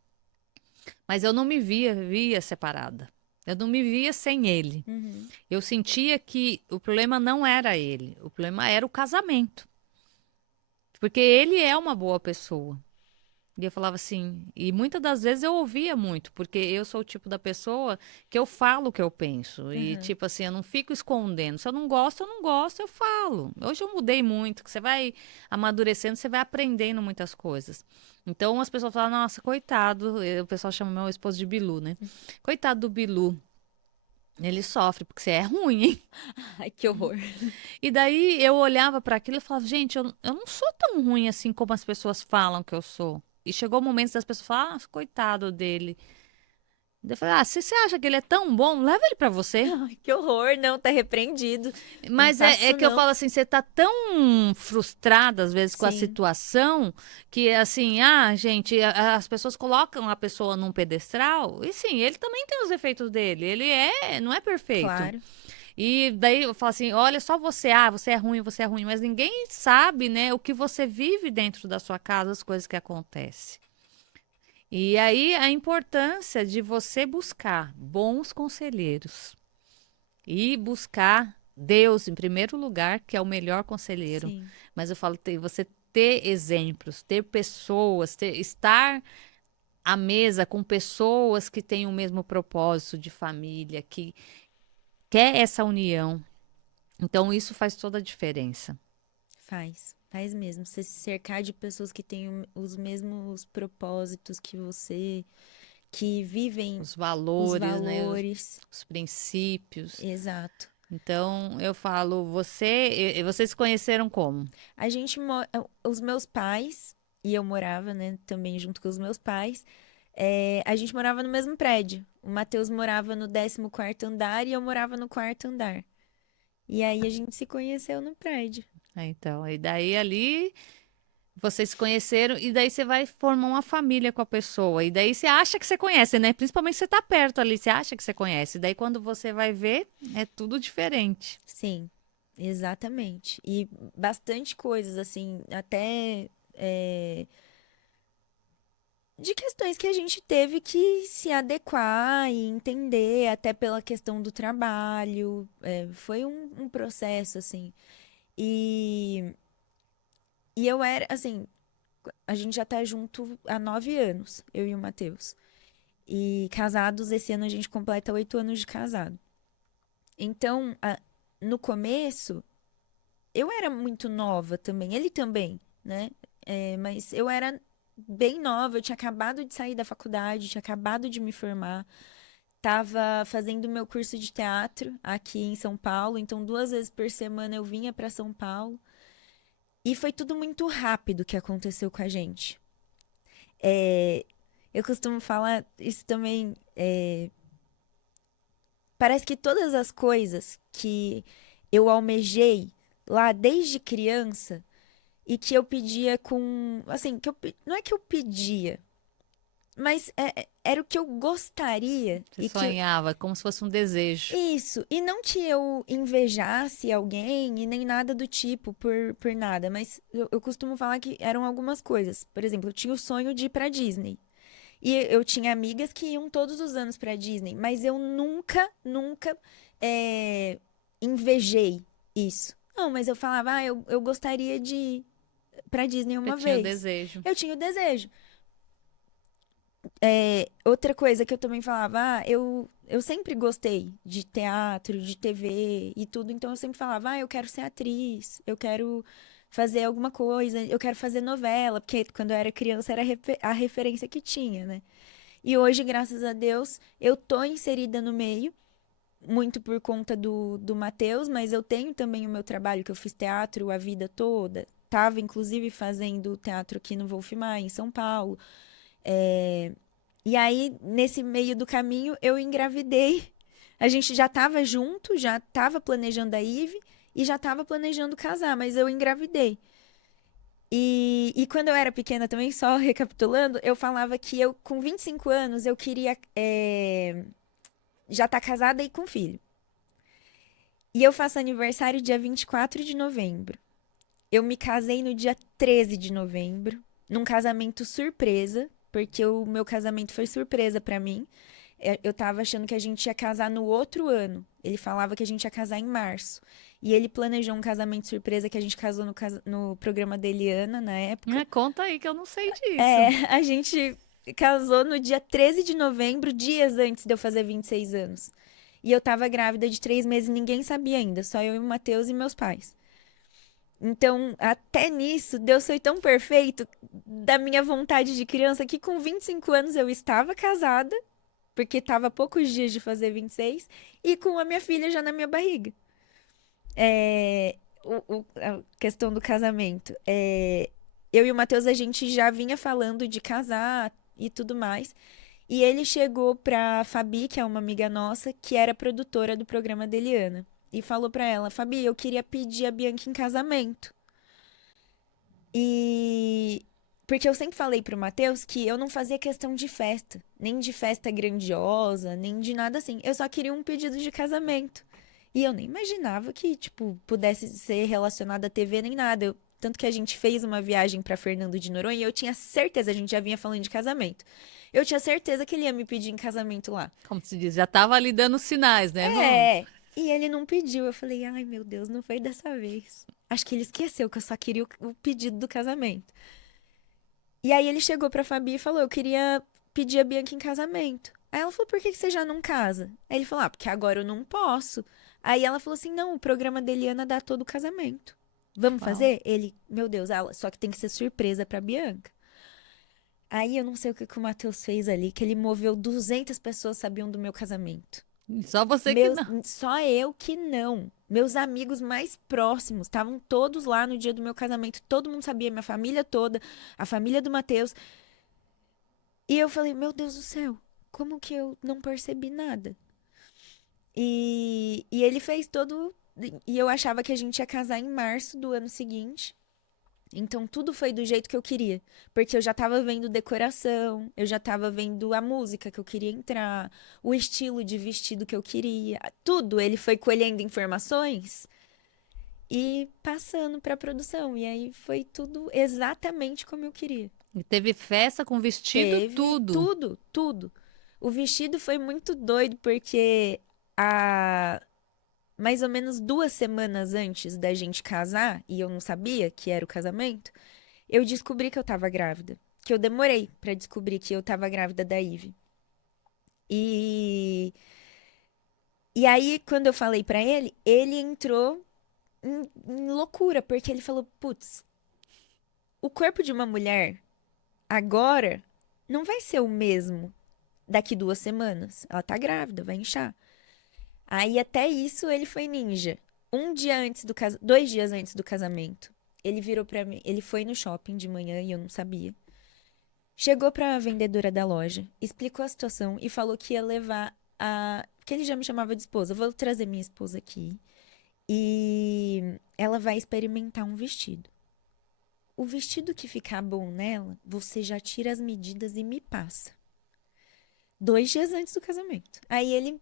Mas eu não me via separada. Eu não me via sem ele. Uhum. Eu sentia que o problema não era ele, o problema era o casamento. Porque ele é uma boa pessoa. E eu falava assim, e muitas das vezes eu ouvia muito, porque eu sou o tipo da pessoa que eu falo o que eu penso. E Uhum. tipo assim, eu não fico escondendo. Se eu não gosto, eu não gosto, eu falo. Hoje eu mudei muito, que você vai amadurecendo, você vai aprendendo muitas coisas. Então as pessoas falam, nossa, coitado, o pessoal chama meu esposo de Bilu, né? Coitado do Bilu. Ele sofre, porque você é ruim, hein? Ai, que horror. E daí eu olhava para aquilo e falava, gente, eu não sou tão ruim assim como as pessoas falam que eu sou. E chegou o momento das pessoas falarem, ah, coitado dele. Daí eu falei, ah, se você acha que ele é tão bom, leva ele para você. Ai, que horror. Não, tá repreendido. Não Mas faço é isso, que eu não. falo assim, você tá tão frustrada às vezes com a Sim, situação que assim, ah, gente, as pessoas colocam a pessoa num pedestal e sim, ele também tem os defeitos dele. Ele não é perfeito. claro. E daí eu falo assim, olha, só você, você é ruim, mas ninguém sabe, né, o que você vive dentro da sua casa, as coisas que acontecem. E aí a importância de você buscar bons conselheiros e buscar Deus em primeiro lugar, que é o melhor conselheiro. Sim. Mas eu falo, você ter exemplos, ter pessoas, estar à mesa com pessoas que têm o mesmo propósito de família, que quer essa união. Então, isso faz toda a diferença. Faz mesmo. Você se cercar de pessoas que têm os mesmos propósitos que você, que vivem Os os valores, né? valores. Os princípios. Exato. Então, eu falo, vocês se conheceram como? Os meus pais, e eu morava, né, também junto com os meus pais, a gente morava no mesmo prédio. O Matheus morava no 14º andar e eu morava no quarto andar. E aí a gente se conheceu no prédio. Então, e daí ali vocês se conheceram e daí você vai formar uma família com a pessoa. E daí você acha que você conhece, né? Principalmente se você tá perto ali, você acha que você conhece. E daí quando você vai ver, é tudo diferente. Sim, exatamente. E bastante coisas, assim, até de questões que a gente teve que se adequar e entender, até pela questão do trabalho. Foi um processo, assim. E, e eu era, assim, a gente já tá junto há 9 anos, eu e o Matheus. E casados, esse ano a gente completa 8 anos de casado. Então, no começo, eu era muito nova também, ele também, né? Mas eu era bem nova, eu tinha acabado de sair da faculdade, tinha acabado de me formar, tava fazendo meu curso de teatro aqui em São Paulo, então 2 vezes por semana eu vinha para São Paulo. E foi tudo muito rápido que aconteceu com a gente. É, eu costumo falar isso também. Parece que todas as coisas que eu almejei lá desde criança e que eu pedia com. Assim, não é que eu pedia, mas era o que eu gostaria. Você sonhava, como se fosse um desejo. Isso. E não que eu invejasse alguém e nem nada do tipo por nada, mas eu costumo falar que eram algumas coisas. Por exemplo, eu tinha o sonho de ir pra Disney. E eu tinha amigas que iam todos os anos pra Disney, mas eu nunca é, invejei isso. Não, mas eu falava, eu gostaria de ir pra Disney Eu uma tinha o vez. desejo. Eu tinha o desejo. Outra coisa que eu também falava, eu sempre gostei de teatro, de TV e tudo, então eu sempre falava, eu quero ser atriz, eu quero fazer alguma coisa, eu quero fazer novela, porque quando eu era criança era a referência que tinha, né? E hoje, graças a Deus, eu tô inserida no meio, muito por conta do Matheus, mas eu tenho também o meu trabalho, que eu fiz teatro a vida toda. Tava, inclusive, fazendo teatro aqui no Wolf Maia, em São Paulo. E aí, nesse meio do caminho, eu engravidei. A gente já tava junto, já tava planejando a Ive e já tava planejando casar, mas eu engravidei. E quando eu era pequena também, só recapitulando, eu falava que eu, com 25 anos, eu queria já estar casada e com filho. E eu faço aniversário dia 24 de novembro. Eu me casei no dia 13 de novembro, num casamento surpresa, porque o meu casamento foi surpresa pra mim. Eu tava achando que a gente ia casar no outro ano. Ele falava que a gente ia casar em março. E ele planejou um casamento surpresa que a gente casou no programa da Eliana, na época. Conta aí que eu não sei disso. A gente casou no dia 13 de novembro, dias antes de eu fazer 26 anos. E eu tava grávida de 3 meses, ninguém sabia ainda, só eu e o Matheus e meus pais. Então, até nisso, Deus foi tão perfeito da minha vontade de criança que com 25 anos eu estava casada, porque estava a poucos dias de fazer 26, e com a minha filha já na minha barriga. A questão do casamento. Eu e o Matheus, a gente já vinha falando de casar e tudo mais. E ele chegou pra Fabi, que é uma amiga nossa, que era produtora do programa da Eliana. E falou pra ela, Fabi, eu queria pedir a Bianca em casamento. E porque eu sempre falei pro Matheus que eu não fazia questão de festa, nem de festa grandiosa, nem de nada assim. Eu só queria um pedido de casamento. E eu nem imaginava que, tipo, pudesse ser relacionado à TV nem nada. Tanto que a gente fez uma viagem pra Fernando de Noronha e eu tinha certeza, a gente já vinha falando de casamento. Eu tinha certeza que ele ia me pedir em casamento lá. Como se diz, já tava ali dando sinais, né? Não, E ele não pediu. Eu falei, ai meu Deus, não foi dessa vez. Acho que ele esqueceu que eu só queria o pedido do casamento. E aí ele chegou pra Fabi e falou: eu queria pedir a Bianca em casamento. Aí ela falou: por que que você já não casa? Aí ele falou: porque agora eu não posso. Aí ela falou assim, não, o programa da Eliana dá todo o casamento. Vamos Uau. fazer? Ele, meu Deus, ela, só que tem que ser surpresa pra Bianca. Aí eu não sei o que que o Matheus fez ali, que ele moveu 200 pessoas sabiam do meu casamento. Só você que não. Só eu que não. Meus amigos mais próximos estavam todos lá no dia do meu casamento. Todo mundo sabia, minha família toda, a família do Matheus. E eu falei, meu Deus do céu, como que eu não percebi nada? E ele fez todo. E eu achava que a gente ia casar em março do ano seguinte. Então tudo foi do jeito que eu queria. Porque eu já tava vendo decoração, eu já tava vendo a música que eu queria entrar, o estilo de vestido que eu queria. Tudo ele foi colhendo informações e passando pra produção. E aí foi tudo exatamente como eu queria. E teve festa com vestido, Teve tudo. tudo, tudo. O vestido foi muito doido porque a mais ou menos 2 semanas antes da gente casar, e eu não sabia que era o casamento, eu descobri que eu tava grávida. Que eu demorei pra descobrir que eu tava grávida da Ive. E, e aí, quando eu falei pra ele, ele entrou em loucura, porque ele falou: putz, o corpo de uma mulher agora não vai ser o mesmo daqui 2 semanas. Ela tá grávida, vai inchar. Aí até isso ele foi ninja. 2 dias antes do casamento, ele virou pra mim, ele foi no shopping de manhã e eu não sabia. Chegou pra vendedora da loja, explicou a situação e falou que ia levar a, que ele já me chamava de esposa. Vou trazer minha esposa aqui e ela vai experimentar um vestido. O vestido que ficar bom nela, você já tira as medidas e me passa. 2 dias antes do casamento. Aí ele,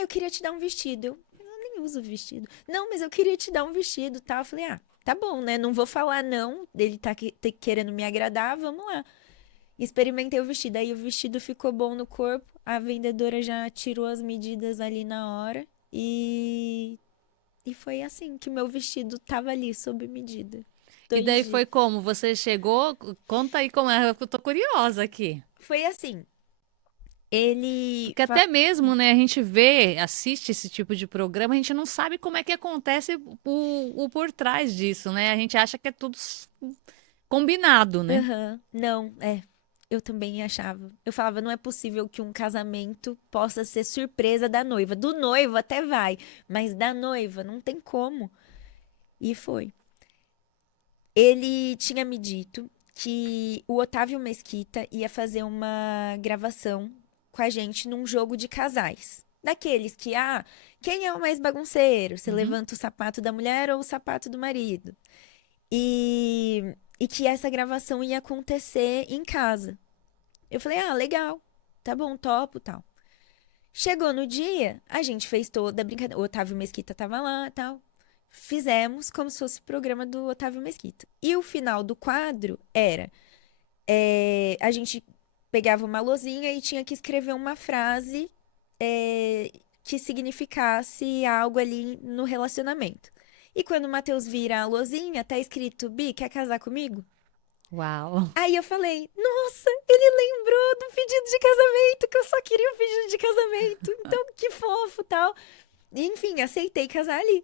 eu queria te dar um vestido. Eu nem uso vestido. Não, mas eu queria te dar um vestido, tá? Eu falei, tá bom, né? Não vou falar não. Ele tá querendo me agradar, vamos lá. Experimentei o vestido. Aí o vestido ficou bom no corpo. A vendedora já tirou as medidas ali na hora. E foi assim que o meu vestido tava ali, sob medida. E Dois daí dias. foi como? Você chegou? Conta aí como é, eu tô curiosa aqui. Foi assim. Ele. Porque até mesmo, né, a gente vê, assiste esse tipo de programa, a gente não sabe como é que acontece o por trás disso, né? A gente acha que é tudo combinado, né? Aham. Não, eu também achava. Eu falava, não é possível que um casamento possa ser surpresa da noiva. Do noivo até vai, mas da noiva não tem como. E foi. Ele tinha me dito que o Otávio Mesquita ia fazer uma gravação com a gente num jogo de casais. Daqueles que, quem é o mais bagunceiro? Você Uhum. levanta o sapato da mulher ou o sapato do marido? E que essa gravação ia acontecer em casa. Eu falei, legal, tá bom, topo, tal. Chegou no dia, a gente fez toda a brincadeira. O Otávio Mesquita tava lá, tal. Fizemos como se fosse o programa do Otávio Mesquita. E o final do quadro era, a gente pegava uma lousinha e tinha que escrever uma frase, que significasse algo ali no relacionamento. E quando o Matheus vira a lousinha, tá escrito, Bi, quer casar comigo? Uau. Aí eu falei, nossa, ele lembrou do pedido de casamento, que eu só queria o pedido de casamento. Então, que fofo, tal. E, enfim, aceitei casar ali.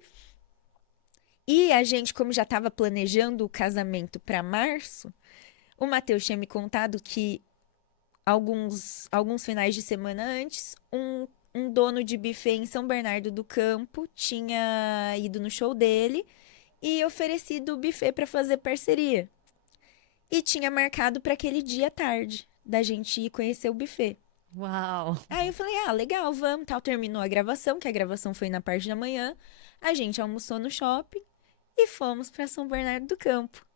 E a gente, como já estava planejando o casamento para março, o Matheus tinha me contado que alguns finais de semana antes, um dono de buffet em São Bernardo do Campo tinha ido no show dele e oferecido o buffet para fazer parceria. E tinha marcado para aquele dia à tarde, da gente ir conhecer o buffet. Uau. Aí eu falei, legal, vamos, tal. Terminou a gravação, que a gravação foi na parte da manhã. A gente almoçou no shopping e fomos para São Bernardo do Campo.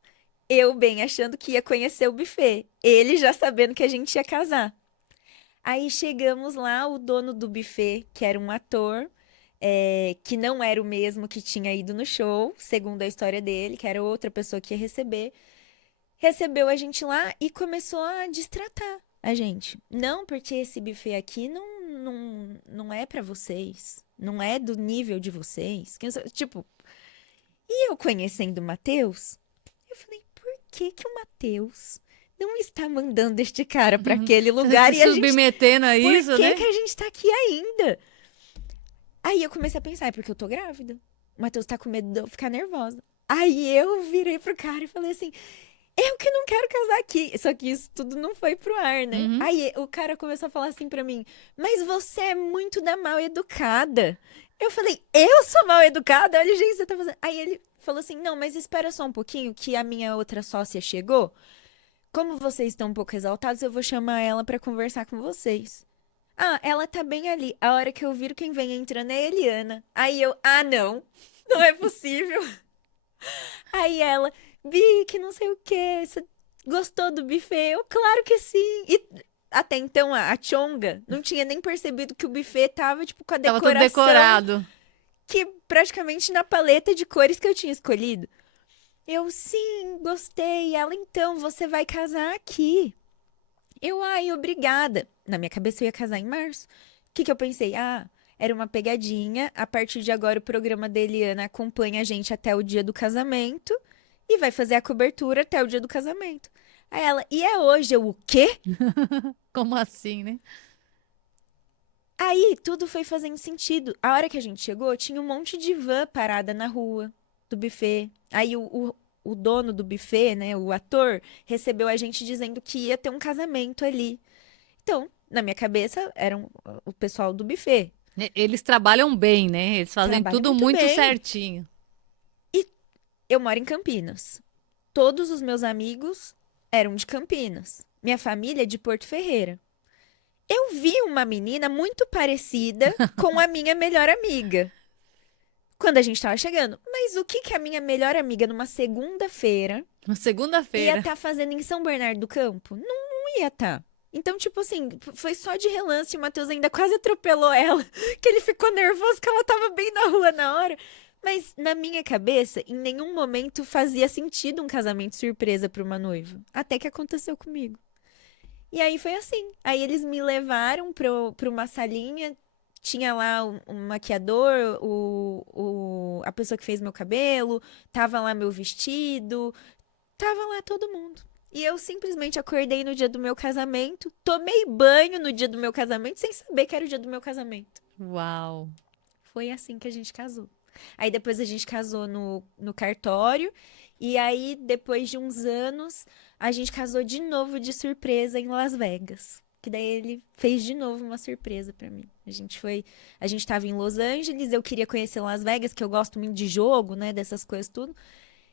Eu bem achando que ia conhecer o buffet. Ele já sabendo que a gente ia casar. Aí chegamos lá, o dono do buffet, que era um ator, que não era o mesmo que tinha ido no show, segundo a história dele, que era outra pessoa que ia receber, recebeu a gente lá e começou a destratar a gente. Não, porque esse buffet aqui não é pra vocês. Não é do nível de vocês. Tipo, e eu conhecendo o Matheus, eu falei, por que que o Matheus não está mandando este cara pra aquele lugar Se e a gente. submetendo a Por isso, que né? que a gente tá aqui ainda? Aí eu comecei a pensar, é porque eu tô grávida. O Matheus tá com medo de eu ficar nervosa. Aí eu virei pro cara e falei assim, eu que não quero casar aqui. Só que isso tudo não foi pro ar, né? Uhum. Aí o cara começou a falar assim pra mim, mas você é muito da mal educada. Eu falei, eu sou mal educada? Olha o jeito que você tá fazendo. Aí ele falou assim, não, mas espera só um pouquinho que a minha outra sócia chegou. Como vocês estão um pouco exaltados, eu vou chamar ela pra conversar com vocês. Ah, ela tá bem ali. A hora que eu viro quem vem entrando é a Eliana. Aí eu, ah, não, não é possível. Aí ela, Bi, que não sei o quê, você gostou do buffet? Eu, claro que sim. E até então a Chonga não tinha nem percebido que o buffet tava, tipo, com a Tava tudo decoração decorado. que praticamente na paleta de cores que eu tinha escolhido. Eu, sim, gostei. Ela, então, você vai casar aqui. Eu, ai, obrigada. Na minha cabeça eu ia casar em março. O que que eu pensei? Ah, era uma pegadinha. A partir de agora o programa da Eliana acompanha a gente até o dia do casamento e vai fazer a cobertura até o dia do casamento. Aí ela, e é hoje? Eu, o quê? Como assim, né? Aí tudo foi fazendo sentido. A hora que a gente chegou, tinha um monte de van parada na rua do buffet. Aí o dono do buffet, né, o ator, recebeu a gente dizendo que ia ter um casamento ali. Então, na minha cabeça, eram o pessoal do buffet. Eles trabalham bem, né? Eles fazem Trabalha tudo muito muito bem. certinho. E eu moro em Campinas. Todos os meus amigos eram de Campinas. Minha família é de Porto Ferreira. Eu vi uma menina muito parecida com a minha melhor amiga quando a gente tava chegando. Mas o que que a minha melhor amiga, numa segunda-feira, Uma ia segunda-feira. estar fazendo em São Bernardo do Campo? Não, não ia estar. Então, tipo assim, foi só de relance. O Matheus ainda quase atropelou ela, que ele ficou nervoso que ela tava bem na rua na hora. Mas na minha cabeça, em nenhum momento fazia sentido um casamento surpresa para uma noiva. Até que aconteceu comigo. E aí foi assim. Aí eles me levaram pra uma salinha. Tinha lá um maquiador, a pessoa que fez meu cabelo, tava lá meu vestido, tava lá todo mundo. E eu simplesmente acordei no dia do meu casamento, tomei banho no dia do meu casamento, sem saber que era o dia do meu casamento. Uau. Foi assim que a gente casou. Aí depois a gente casou no cartório. E aí, depois de uns anos, a gente casou de novo de surpresa em Las Vegas. Que daí ele fez de novo uma surpresa pra mim. A gente tava em Los Angeles, eu queria conhecer Las Vegas, que eu gosto muito de jogo, né, dessas coisas tudo.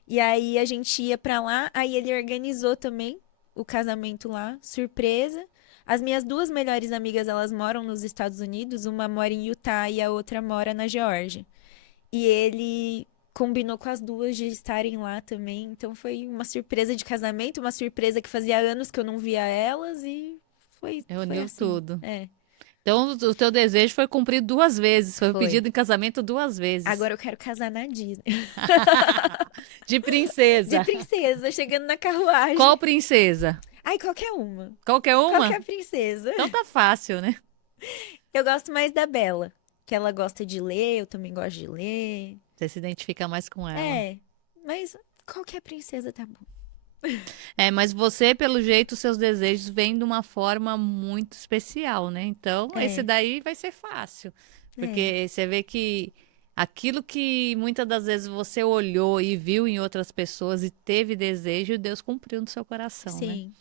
E aí a gente ia pra lá, aí ele organizou também o casamento lá, surpresa. As minhas duas melhores amigas, elas moram nos Estados Unidos, uma mora em Utah e a outra mora na Geórgia. E ele combinou com as duas de estarem lá também, então foi uma surpresa de casamento, uma surpresa que fazia anos que eu não via elas e foi Reuniu assim. tudo. É, Então, o teu desejo foi cumprido duas vezes. Foi foi. pedido em casamento duas vezes. Agora eu quero casar na Disney. De De princesa. princesa, chegando na carruagem. Qual princesa? Ai, qualquer uma. Qualquer uma? Qualquer princesa. Então tá fácil, né? Eu gosto mais da Bela, que ela gosta de ler, eu também gosto de ler. Você se identifica mais com ela. É, mas qualquer princesa tá bom. É, mas você, pelo jeito, os seus desejos vêm de uma forma muito especial, né? Então, esse É, daí vai ser fácil. é, Porque você vê que aquilo que muitas das vezes você olhou e viu em outras pessoas e teve desejo, Deus cumpriu no seu coração, né? sim.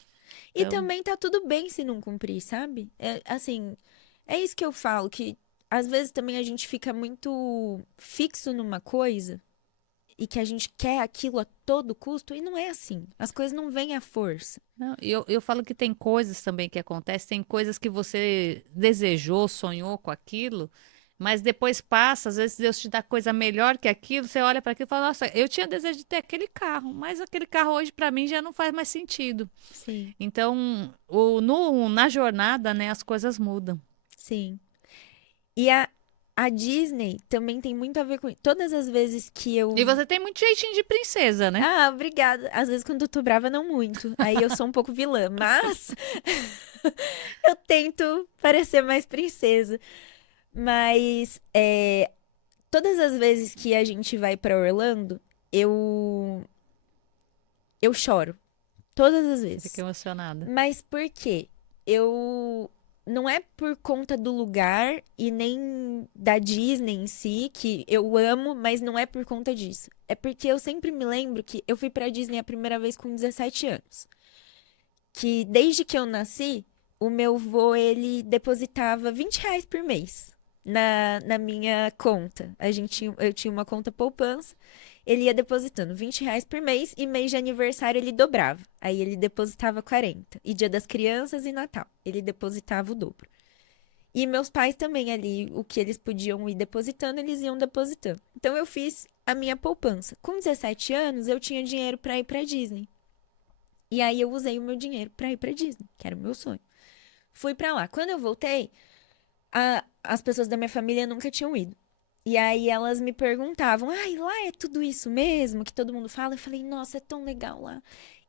E Então, também tá tudo bem se não cumprir, sabe? É, assim, é isso que eu falo, que às vezes também a gente fica muito fixo numa coisa e que a gente quer aquilo a todo custo, e não é assim. As coisas não vêm à força. não, eu falo que tem coisas também que acontecem, tem coisas que você desejou, sonhou com aquilo, mas depois passa, às vezes Deus te dá coisa melhor que aquilo, você olha para aquilo e fala, nossa, eu tinha desejo de ter aquele carro, mas aquele carro hoje para mim já não faz mais sentido. Sim, Então, na jornada, né, as coisas mudam. sim. E a Disney também tem muito a ver com. Todas as vezes que E eu. você tem muito jeitinho de princesa, né? Ah, obrigada. Às vezes quando eu tô brava, não muito. Aí eu sou um pouco vilã, mas eu tento parecer mais princesa. Mas todas as vezes que a gente vai pra Orlando, eu eu choro. Todas as Fica vezes. emocionada. Mas por quê? Eu não é por conta do lugar e nem da Disney em si, que eu amo, mas não é por conta disso. É porque eu sempre me lembro que eu fui pra Disney a primeira vez com 17 anos. Que desde que eu nasci, o meu vô, ele depositava R$ 20 por mês na minha conta. Eu tinha uma conta poupança, ele ia depositando R$ 20 por mês e mês de aniversário ele dobrava. Aí ele depositava 40. E Dia das Crianças e Natal, ele depositava o dobro. E meus pais também ali, o que eles podiam ir depositando, eles iam depositando. Então eu fiz a minha poupança. Com 17 anos, eu tinha dinheiro para ir para Disney. E aí eu usei o meu dinheiro para ir para Disney, que era o meu sonho. Fui para lá. Quando eu voltei, as pessoas da minha família nunca tinham ido. E aí elas me perguntavam: ai, lá é tudo isso mesmo que todo mundo fala? Eu falei: nossa, é tão legal lá.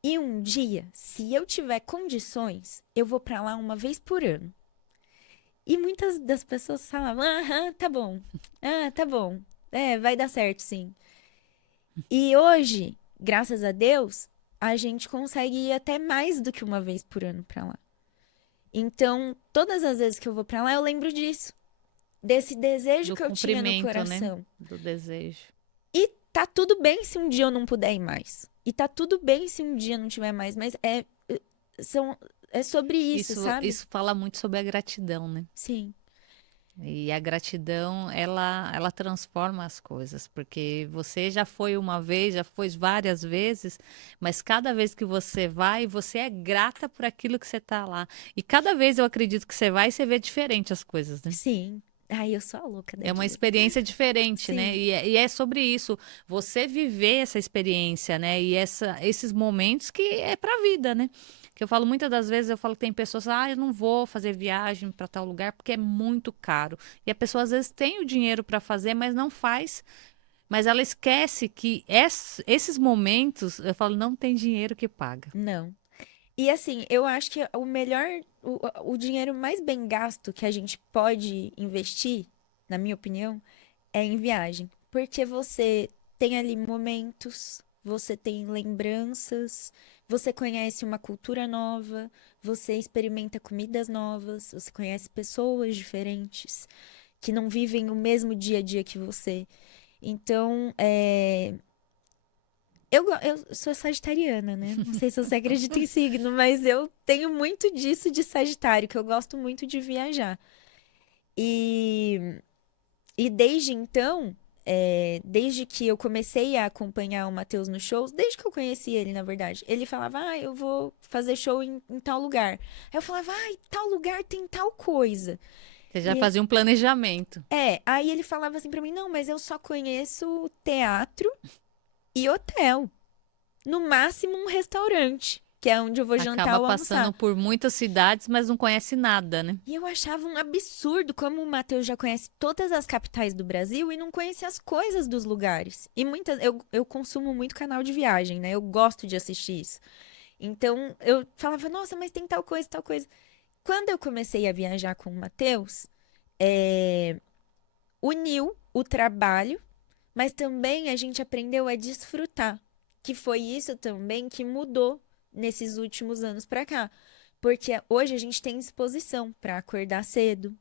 E um dia, se eu tiver condições, eu vou para lá uma vez por ano. E muitas das pessoas falavam: aham, tá bom. Ah, tá bom. É, vai dar certo, sim. E hoje, graças a Deus, a gente consegue ir até mais do que uma vez por ano pra lá. Então, todas as vezes que eu vou pra lá, eu lembro disso, desse desejo Do que eu tinha no cumprimento, né? coração. Do desejo. E tá tudo bem se um dia eu não puder ir mais. E tá tudo bem se um dia não tiver mais, mas são, é sobre isso, sabe? Isso fala muito sobre a gratidão, né? Sim, E a gratidão, ela transforma as coisas, porque você já foi uma vez, já foi várias vezes, mas cada vez que você vai, você é grata por aquilo que você está lá. E cada vez eu acredito que você vai, você vê diferente as coisas, né? sim. Ai, eu sou a louca da É uma Disney. experiência diferente, né? Sim, E é sobre isso, você viver essa experiência, né? E esses momentos que é para a vida, né? Que eu falo muitas das vezes, eu falo que tem pessoas, eu não vou fazer viagem para tal lugar porque é muito caro. E a pessoa às vezes tem o dinheiro para fazer, mas não faz. Mas ela esquece que esses momentos, eu falo, não tem dinheiro que paga. não. E assim, eu acho que o melhor, o dinheiro mais bem gasto que a gente pode investir, na minha opinião, é em viagem. Porque você tem ali momentos, você tem lembranças, você conhece uma cultura nova, você experimenta comidas novas, você conhece pessoas diferentes que não vivem o mesmo dia a dia que você. Então, eu sou sagitariana, né? Não sei se você acredita em signo, mas eu tenho muito disso de Sagitário, que eu gosto muito de viajar. E, e desde então, desde que eu comecei a acompanhar o Matheus nos shows, desde que eu conheci ele, na verdade, ele falava, eu vou fazer show em tal lugar. Aí eu falava, tal lugar tem tal coisa. Você já E fazia um planejamento. aí ele falava assim pra mim, não, mas eu só conheço teatro e hotel. No máximo um restaurante, que é onde eu vou jantar Acaba ou almoçar. passando por muitas cidades, mas não conhece nada, né? E eu achava um absurdo como o Matheus já conhece todas as capitais do Brasil e não conhece as coisas dos lugares. E eu consumo muito canal de viagem, né? Eu gosto de assistir isso. Então eu falava, nossa, mas tem tal coisa, tal coisa. Quando eu comecei a viajar com o Matheus, uniu o trabalho, mas também a gente aprendeu a desfrutar, que foi isso também que mudou nesses últimos anos pra cá. Porque hoje a gente tem disposição pra acordar cedo,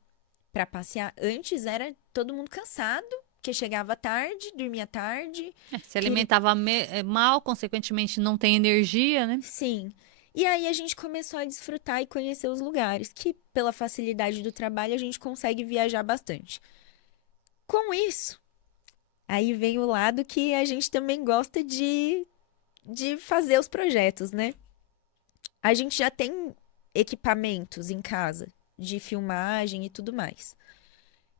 pra passear. Antes era todo mundo cansado, que chegava tarde, dormia tarde, Se que alimentava mal, consequentemente não tem energia, né? sim. E aí a gente começou a desfrutar e conhecer os lugares, que pela facilidade do trabalho a gente consegue viajar bastante. Com isso, aí vem o lado que a gente também gosta de fazer os projetos, né? A gente já tem equipamentos em casa de filmagem e tudo mais.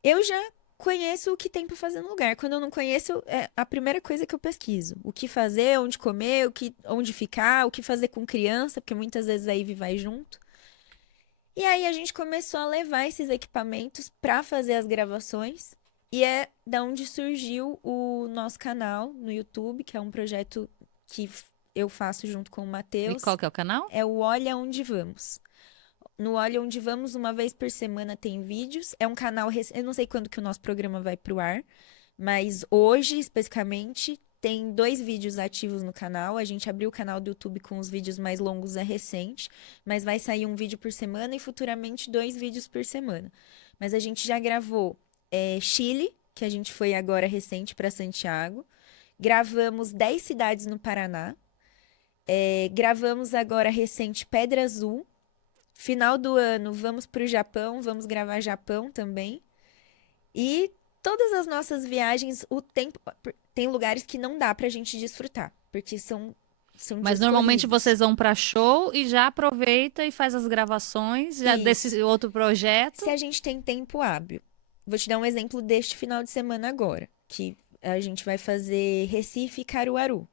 Eu já conheço o que tem para fazer no lugar. Quando eu não conheço, é a primeira coisa que eu pesquiso. O que fazer, onde comer, onde ficar, o que fazer com criança, porque muitas vezes a Ivy vai junto. E aí a gente começou a levar esses equipamentos para fazer as gravações. E é da onde surgiu o nosso canal no YouTube, que é um projeto que eu faço junto com o E Matheus. qual que é o canal? É o Olha Onde Vamos. No Olha Onde Vamos, uma vez por semana tem vídeos. É um canal, eu não sei quando que o nosso programa vai pro ar, mas hoje, especificamente, tem 2 vídeos ativos no canal. A gente abriu o canal do YouTube com os vídeos mais longos, é recente. Mas vai sair um vídeo por semana e futuramente 2 vídeos por semana. Mas a gente já gravou Chile, que a gente foi agora recente para Santiago. Gravamos 10 cidades no Paraná. Gravamos agora recente Pedra Azul. Final do ano vamos para o Japão, vamos gravar Japão também. E todas as nossas viagens, o tempo tem lugares que não dá pra gente desfrutar, porque são Mas dias normalmente corridos. vocês vão para show e já aproveita e faz as gravações já Isso. desse outro projeto. Se a gente tem tempo hábil. Vou te dar um exemplo deste final de semana agora, que a gente vai fazer Recife e Caruaru.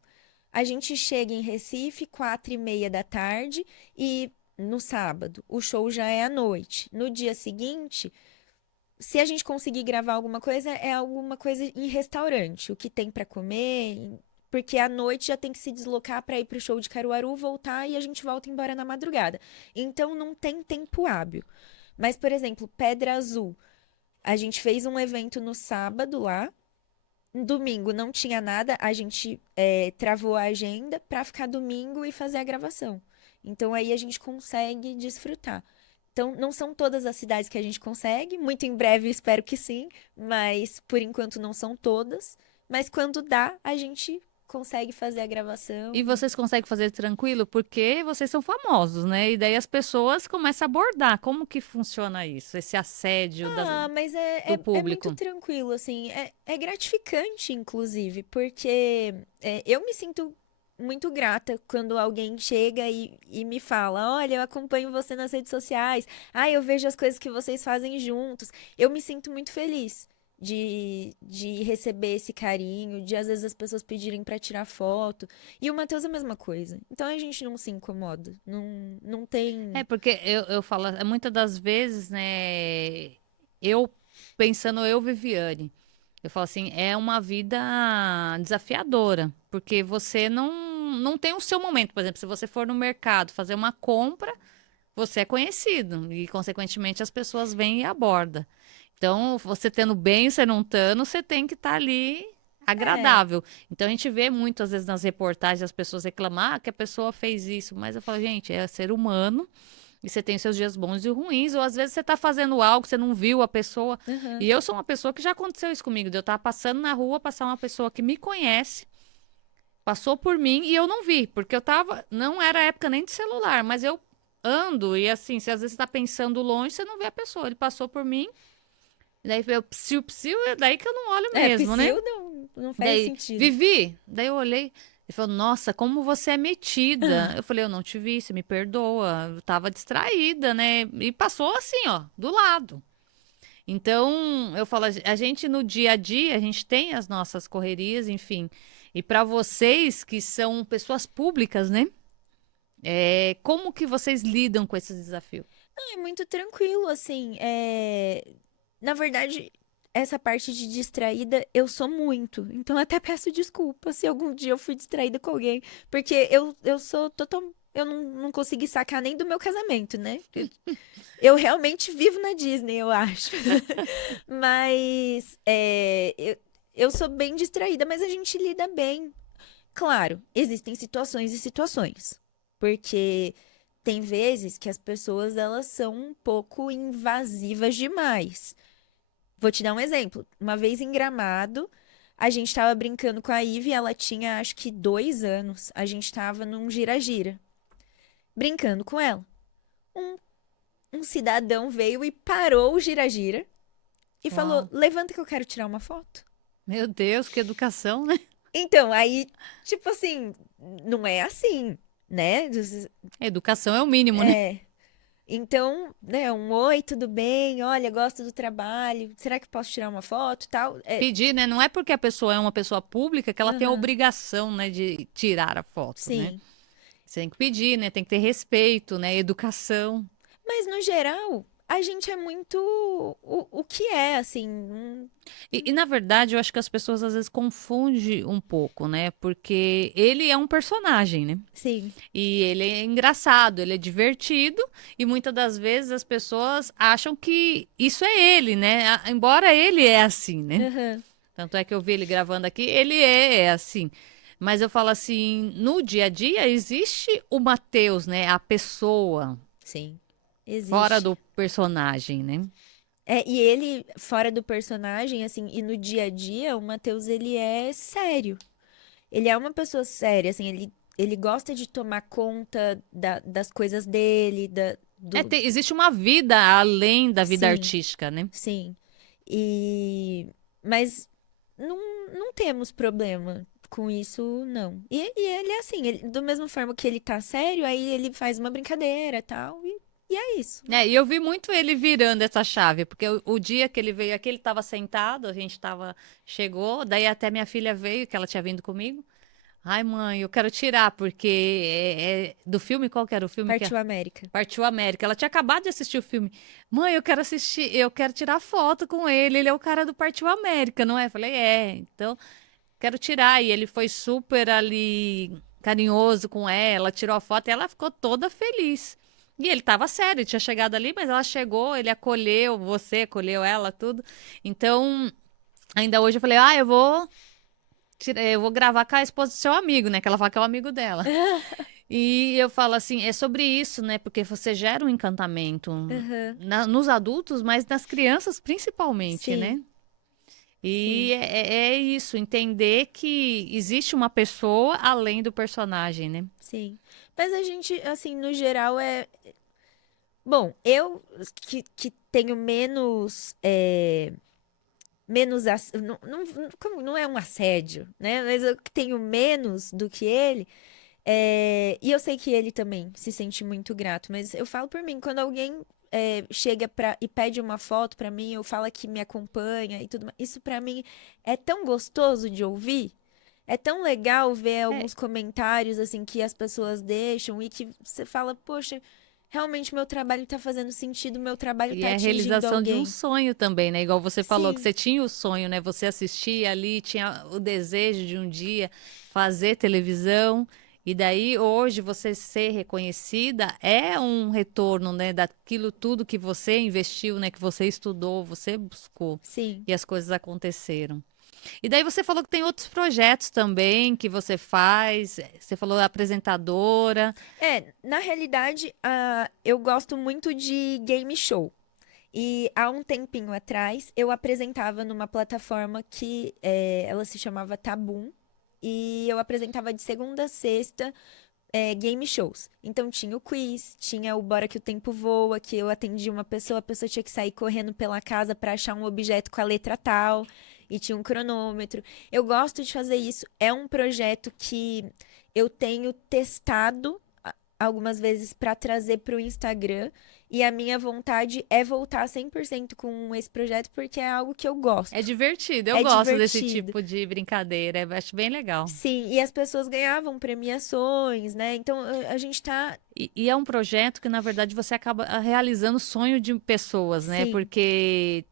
A gente chega em Recife 4h30 da tarde e no sábado o show já é à noite. No dia seguinte, se a gente conseguir gravar alguma coisa, é alguma coisa em restaurante, o que tem pra comer, porque à noite já tem que se deslocar pra ir pro show de Caruaru, voltar e a gente volta embora na madrugada. Então não tem tempo hábil. Mas, por exemplo, Pedra Azul, a gente fez um evento no sábado lá. Domingo não tinha nada, a gente travou a agenda pra ficar domingo e fazer a gravação. Então aí a gente consegue desfrutar. Então não são todas as cidades que a gente consegue, muito em breve espero que sim, mas por enquanto não são todas. Mas quando dá, a gente consegue fazer a E gravação. vocês conseguem fazer tranquilo porque vocês são famosos, né? E daí as pessoas começam a abordar. Como que funciona isso? Esse assédio Mas do é muito público? tranquilo, assim, é gratificante, inclusive, porque eu me sinto muito grata quando alguém chega e me fala: Olha, eu acompanho você nas redes sociais, eu vejo as coisas que vocês fazem juntos. Eu me sinto muito feliz de receber esse carinho, de às vezes as pessoas pedirem pra tirar foto. E o Matheus é a mesma coisa. Então a gente não se incomoda, não É tem. porque eu falo, muitas das vezes, né? Eu pensando eu, Viviane, eu falo assim, é uma vida desafiadora, porque você não tem o seu momento. Por exemplo, se você for no mercado fazer uma compra, você é conhecido e, consequentemente, as pessoas vêm e abordam. Então, você tendo bem, você não tendo, você tem que estar ali É. agradável. Então, a gente vê muito, às vezes, nas reportagens, as pessoas reclamar que a pessoa fez isso. Mas eu falo, gente, é ser humano e você tem seus dias bons e ruins. Ou, às vezes, você está fazendo algo, você não viu a pessoa. Aham. E eu sou uma pessoa que já aconteceu isso comigo. De eu estar passando na rua, passar uma pessoa que me conhece, passou por mim e eu não vi, porque eu tava. Não era época nem de celular, mas eu ando e assim, se às vezes você tá pensando longe, você não vê a pessoa. Ele passou por mim, e daí eu psiu, psiu, é daí que eu não olho mesmo, né? Psyu não faz Daí, sentido. Vivi, daí eu olhei. Ele falou, nossa, como você é metida. Eu falei, eu não te vi, você me perdoa. Eu tava distraída, né? E passou assim, ó, do lado. Então, eu falo, a gente no dia a dia, a gente tem as nossas correrias, enfim. E para vocês que são pessoas públicas, né? Como que vocês lidam com esse desafio? Não, é muito tranquilo, assim. Na verdade, essa parte de distraída, eu sou muito. Então, eu até peço desculpa se algum dia eu fui distraída com alguém. Porque eu sou total. Eu não consegui sacar nem do meu casamento, né? Eu realmente vivo na Disney, eu acho. Mas eu sou bem distraída, mas a gente lida bem. Claro, existem situações e situações. Porque tem vezes que as pessoas elas são um pouco invasivas demais. Vou te dar um exemplo. Uma vez em Gramado, a gente tava brincando com a Ivy, ela tinha acho que 2 anos. A gente tava num gira-gira, brincando com ela. Um, um cidadão veio e parou o gira-gira e falou: Uau. Levanta que eu quero tirar uma foto. Meu Deus, que educação, né? Então, aí, tipo assim, não é assim, né? Educação é o mínimo, né? É. Então, né, um oi, tudo bem? Olha, gosto do trabalho. Será que posso tirar uma foto, e tal? Pedir, né? Não é porque a pessoa é uma pessoa pública que ela tem a Aham, obrigação, né, de tirar a foto, né? sim. Você tem que pedir, né? Tem que ter respeito, né? Educação. Mas no geral, a gente é muito o que é, assim. Na verdade, eu acho que as pessoas às vezes confundem um pouco, né? Porque ele é um personagem, né? Sim. E ele é engraçado, ele é divertido, e muitas das vezes as pessoas acham que isso é ele, né? Embora ele é assim, né? Aham. Tanto é que eu vi ele gravando aqui, ele é assim. Mas eu falo assim, no dia a dia existe o Matheus, né? A pessoa, Sim, fora existe. do personagem, né? E ele, fora do personagem, assim, e no dia a dia, o Matheus, ele é sério. Ele é uma pessoa séria, assim, ele gosta de tomar conta das coisas dele, Existe uma vida além da vida Sim, artística, né? sim. E... Mas não, não temos problema com isso, não. E ele é assim, do mesmo forma que ele tá sério, aí ele faz uma brincadeira e tal, e é isso. E eu vi muito ele virando essa chave, porque o dia que ele veio aqui, ele estava sentado, a gente tava, chegou, daí até minha filha veio, que ela tinha vindo comigo. Ai, mãe, eu quero tirar, porque do filme, qual que era o filme que é? Partiu América. Partiu América. Ela tinha acabado de assistir o filme. Mãe, eu quero assistir, eu quero tirar foto com ele. Ele é o cara do Partiu América, não é? Eu falei, então quero tirar. E ele foi super ali carinhoso com ela, tirou a foto e ela ficou toda feliz. E ele tava sério, ele tinha chegado ali, mas ela chegou, ele acolheu você, acolheu ela, tudo. Então, ainda hoje eu falei, eu vou gravar com a esposa do seu amigo, né? Que ela fala que é o amigo dela. E eu falo assim, é sobre isso, né? Porque você gera um encantamento Aham. nos adultos, mas nas crianças principalmente, né? Sim, E sim, é isso, entender que existe uma pessoa além do personagem, né? sim. Mas a gente, assim, no geral, é. Bom, eu que tenho menos. Menos. Não, não, não é um assédio, né? Mas eu que tenho menos do que ele. E eu sei que ele também se sente muito grato, mas eu falo por mim, quando alguém chega e pede uma foto pra mim, ou fala que me acompanha e tudo mais, isso pra mim é tão gostoso de ouvir. É tão legal ver É, alguns comentários assim que as pessoas deixam e que você fala, poxa, realmente meu trabalho tá fazendo sentido, meu trabalho e tá é a atingindo realização de um alguém. sonho também, né? Igual você falou que Sim, você tinha o sonho, né? Você assistia ali, tinha o desejo de um dia fazer televisão. E daí, hoje, você ser reconhecida é um retorno, né? Daquilo tudo que você investiu, né? Que você estudou, você buscou. sim. E as coisas aconteceram. E daí você falou que tem outros projetos também que você faz. Você falou apresentadora. Na realidade, eu gosto muito de game show. E há um tempinho atrás, eu apresentava numa plataforma que ela se chamava Tabum. E eu apresentava de segunda a sexta game shows. Então tinha o quiz, tinha o Bora que o Tempo Voa, que eu atendia uma pessoa, a pessoa tinha que sair correndo pela casa para achar um objeto com a letra tal, e tinha um cronômetro. Eu gosto de fazer isso. É um projeto que eu tenho testado algumas vezes para trazer para o Instagram. E a minha vontade é voltar 100% com esse projeto porque é algo que eu É gosto. divertido, eu É gosto desse divertido. tipo de brincadeira, eu acho bem legal. Sim, e as pessoas ganhavam premiações, né? Então a gente tá. E é um projeto que, na verdade, você acaba realizando o sonho de pessoas, né? Sim, Porque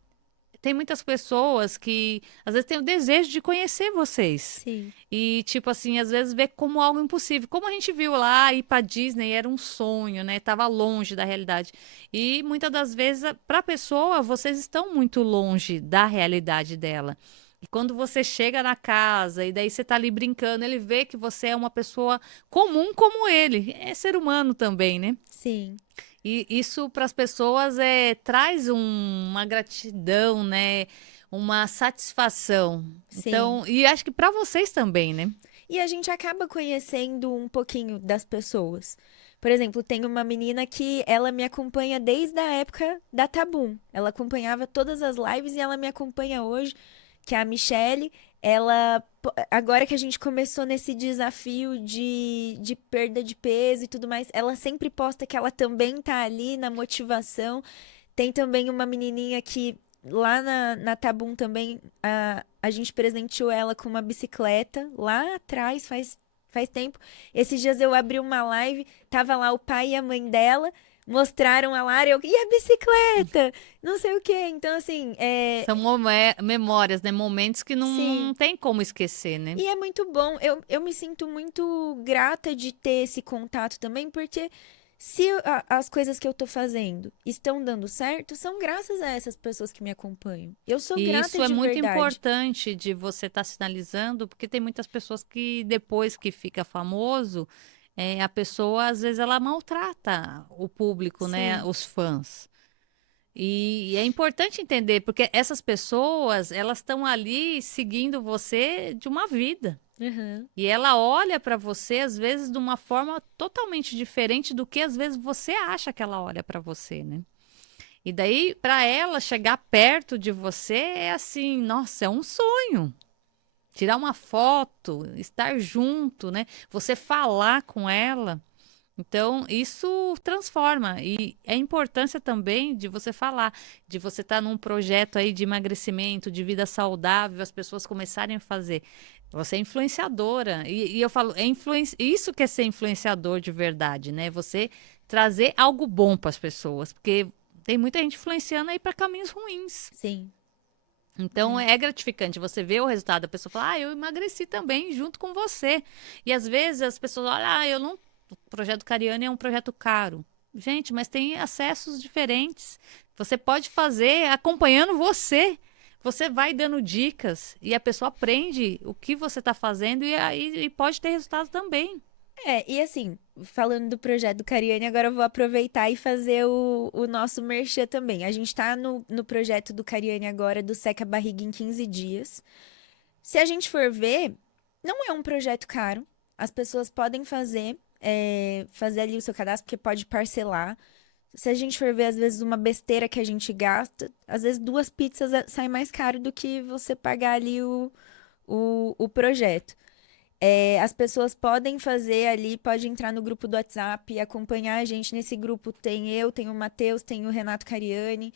tem muitas pessoas que às vezes têm o desejo de conhecer vocês. sim, E, tipo assim, às vezes vê como algo impossível. Como a gente viu lá, ir pra Disney era um sonho, né? Tava longe da realidade. E muitas das vezes, para a pessoa, vocês estão muito longe da realidade dela. E quando você chega na casa e daí você tá ali brincando, ele vê que você é uma pessoa comum como ele. É ser humano também, né? sim, E isso para as pessoas traz uma gratidão, né? Uma satisfação. sim. Então, e acho que para vocês também, né? E a gente acaba conhecendo um pouquinho das pessoas. Por exemplo, tem uma menina que ela me acompanha desde a época da Tabum. Ela acompanhava todas as lives e ela me acompanha hoje, que é a Michelle. Agora que a gente começou nesse desafio de perda de peso e tudo mais, ela sempre posta que ela também tá ali na motivação. Tem também uma menininha que lá na Tabum também a gente presenteou ela com uma bicicleta lá atrás, faz tempo. Esses dias eu abri uma live, tava lá o pai e a mãe dela, mostraram a Lara, e a bicicleta? Não sei o quê. Então, assim, São memórias, né? Momentos que não sim. tem como esquecer, né? E é muito bom. Eu me sinto muito grata de ter esse contato também, porque Se as coisas que eu tô fazendo estão dando certo, são graças a essas pessoas que me acompanham. Eu sou E grata isso é de muito verdade. importante de você estar sinalizando, porque tem muitas pessoas que depois que fica famoso, a pessoa às vezes ela maltrata o público, né, Sim. os fãs. E é importante entender, porque essas pessoas, elas estão ali seguindo você de uma vida. Aham. E ela olha para você, às vezes, de uma forma totalmente diferente do que às vezes você acha que ela olha para você, né? E daí, para ela chegar perto de você, é assim, nossa, é um sonho. Tirar uma foto, estar junto, né? Você falar com ela. Então, isso transforma. E a importância também de você falar, de você estar num projeto aí de emagrecimento, de vida saudável, as pessoas começarem a fazer. Você é influenciadora. E eu falo, isso que é ser influenciador de verdade, né? Você trazer algo bom para as pessoas. Porque tem muita gente influenciando aí para caminhos ruins. Sim. Então É. é gratificante você ver o resultado da pessoa falar, eu emagreci também junto com você. E às vezes as pessoas olham, eu não. O projeto Cariani é um projeto caro. Gente, mas tem acessos diferentes. Você pode fazer acompanhando você. Você vai dando dicas e a pessoa aprende o que você está fazendo e aí e pode ter resultado também. E assim, falando do projeto do Cariani, agora eu vou aproveitar e fazer o nosso merchan também. A gente tá no projeto do Cariani agora, do Seca a Barriga em 15 dias. Se a gente for ver, não é um projeto caro. As pessoas podem fazer ali o seu cadastro, porque pode parcelar. Se a gente for ver, às vezes, uma besteira que a gente gasta, às vezes 2 pizzas sai mais caro do que você pagar ali o projeto. As pessoas podem fazer ali, pode entrar no grupo do WhatsApp e acompanhar a gente. Nesse grupo tem eu, tem o Matheus, tem o Renato Cariani,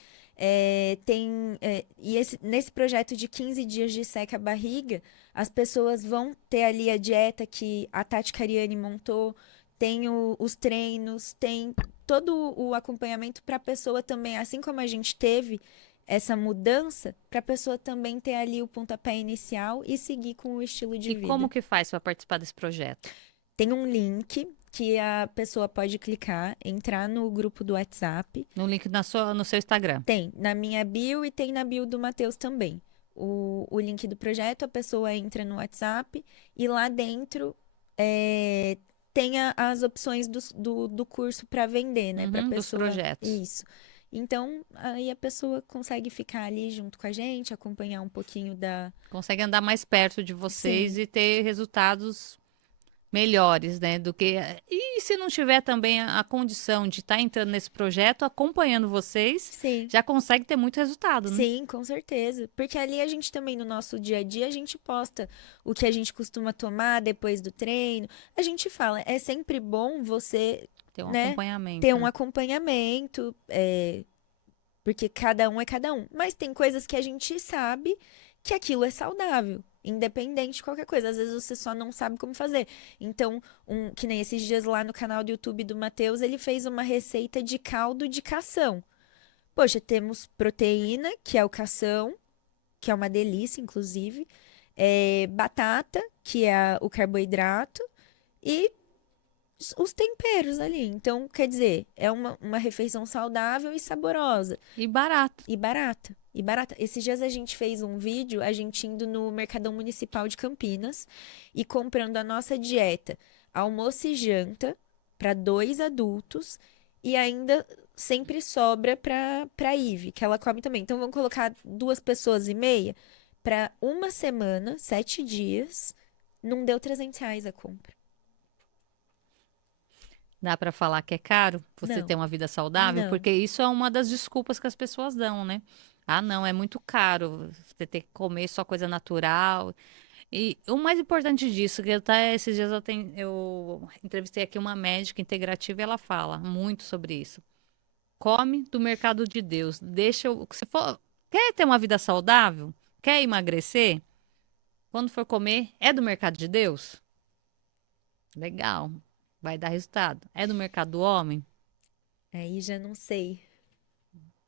nesse projeto de 15 dias de seca a barriga, as pessoas vão ter ali a dieta que a Tati Cariani montou, tem os treinos, tem todo o acompanhamento para a pessoa também, assim como a gente teve essa mudança, para a pessoa também ter ali o pontapé inicial e seguir com o estilo de E como vida. que faz para participar desse projeto? Tem um link que a pessoa pode clicar, entrar no grupo do WhatsApp. No link no seu Instagram. Tem na minha bio e tem na bio do Matheus também. O link do projeto, a pessoa entra no WhatsApp e lá dentro é, tem as opções do curso para vender, né? Para Uhum, dos pessoa. projetos. Isso. Então, aí a pessoa consegue ficar ali junto com a gente, acompanhar um pouquinho da. Consegue andar mais perto de vocês Sim, e ter resultados melhores, né? Do que. E se não tiver também a condição de estar entrando nesse projeto, acompanhando vocês, sim. já consegue ter muito resultado, né? Sim, com certeza. Porque ali a gente também, no nosso dia a dia, a gente posta o que a gente costuma tomar depois do treino. A gente fala, é sempre bom você, Ter um né, ter acompanhamento, um né? acompanhamento, porque cada um é cada um. Mas tem coisas que a gente sabe que aquilo é saudável, independente de qualquer coisa. Às vezes você só não sabe como fazer. Então, que nem esses dias lá no canal do YouTube do Matheus, ele fez uma receita de caldo de cação. Poxa, temos proteína, que é o cação, que é uma delícia, inclusive. Batata, que é o carboidrato. E os temperos ali. Então, quer dizer, é uma refeição saudável e saborosa. E barato. E barata. E barata. Esses dias a gente fez um vídeo, a gente indo no Mercadão Municipal de Campinas e comprando a nossa dieta, almoço e janta, para 2 adultos, e ainda sempre sobra para Ive, que ela come também. Então vamos colocar 2 pessoas e meia para uma semana, 7 dias. Não deu R$ 300 a compra. Dá para falar que é caro você ter Não, uma vida saudável? não. Porque isso é uma das desculpas que as pessoas dão, né? Ah, não, é muito caro você ter que comer só coisa natural. E o mais importante disso, que até esses dias eu entrevistei aqui uma médica integrativa e ela fala muito sobre isso. Come do mercado de Deus. Deixa se for, quer ter uma vida saudável? Quer emagrecer? Quando for comer, é do mercado de Deus? Legal. Vai dar resultado. É do mercado do homem? Aí já não sei.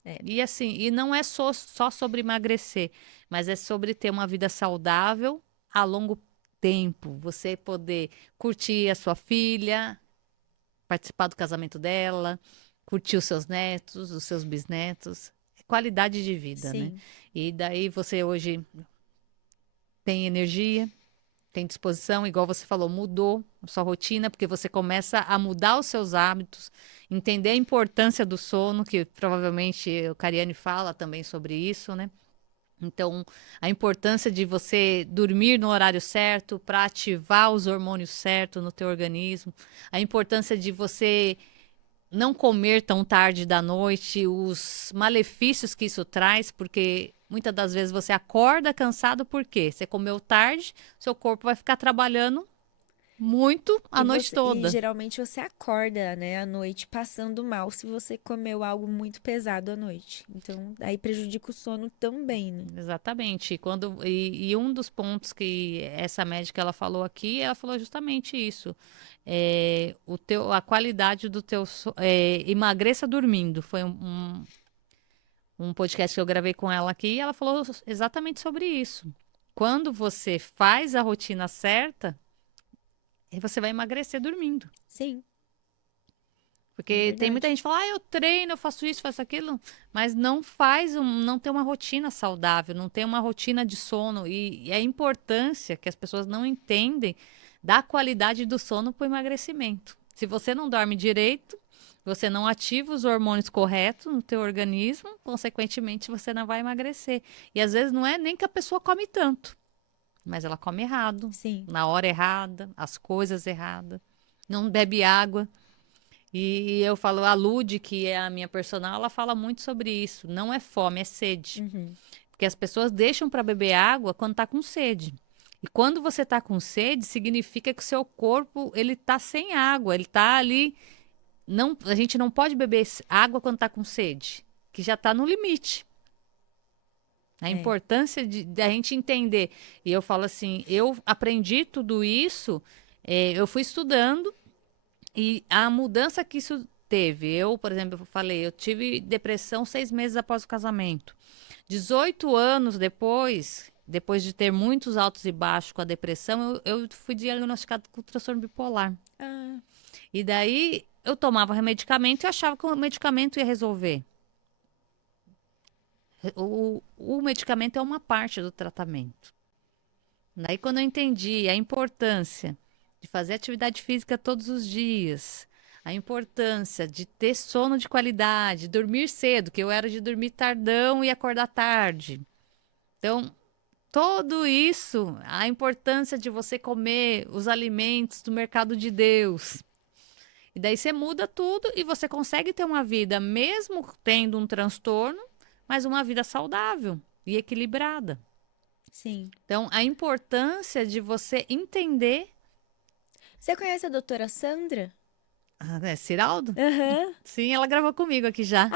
É, E assim, e não é só sobre emagrecer, mas é sobre ter uma vida saudável a longo tempo. Você poder curtir a sua filha, participar do casamento dela, curtir os seus netos, os seus bisnetos. É qualidade de vida, né? Sim, E daí você hoje tem energia, tem disposição, igual você falou, mudou a sua rotina, porque você começa a mudar os seus hábitos, entender a importância do sono, que provavelmente o Cariane fala também sobre isso, né? Então, a importância de você dormir no horário certo para ativar os hormônios certos no teu organismo, a importância de você não comer tão tarde da noite, os malefícios que isso traz, porque muitas das vezes você acorda cansado porque você comeu tarde, seu corpo vai ficar trabalhando muito a noite e toda. geralmente você acorda, né, à noite passando mal se você comeu algo muito pesado à noite. Então, aí prejudica o sono também, né? Exatamente. E um dos pontos que essa médica ela falou aqui, ela falou justamente isso. A qualidade do emagreça dormindo. Foi um podcast que eu gravei com ela aqui e ela falou exatamente sobre isso. Quando você faz a rotina certa, você vai emagrecer dormindo. Sim, é Porque tem muita verdade. gente que fala, eu treino, eu faço isso, faço aquilo, mas não tem uma rotina saudável, não tem uma rotina de sono. E a importância que as pessoas não entendem da qualidade do sono para o emagrecimento. Se você não dorme direito, você não ativa os hormônios corretos no teu organismo, consequentemente você não vai emagrecer. E às vezes não é nem que a pessoa come tanto, mas ela come errado, Sim, na hora errada, as coisas erradas, não bebe água. E eu falo, a Lud, que é a minha personal, ela fala muito sobre isso. Não é fome, é sede. uhum, Porque as pessoas deixam para beber água quando tá com sede. E quando você tá com sede, significa que o seu corpo, ele tá sem água, ele tá ali. Não, a gente não pode beber água quando tá com sede, que já tá no limite. A é, importância de a gente entender. E eu falo assim, eu aprendi tudo isso, eu fui estudando. E a mudança que isso teve, eu, por exemplo, eu falei, eu tive depressão 6 meses após o casamento. 18 anos depois de ter muitos altos e baixos com a depressão, eu fui diagnosticado com transtorno bipolar. ah, E daí eu tomava medicamento e achava que o medicamento ia resolver. O medicamento é uma parte do tratamento. Daí, quando eu entendi a importância de fazer atividade física todos os dias, a importância de ter sono de qualidade, dormir cedo, que eu era de dormir tardão e acordar tarde. Então, tudo isso, a importância de você comer os alimentos do mercado de Deus. E daí você muda tudo e você consegue ter uma vida, mesmo tendo um transtorno, mas uma vida saudável e equilibrada. sim. Então, a importância de você entender. Você conhece a doutora Sandra? Ah, é Ciraldo? Aham. Sim, ela gravou comigo aqui já.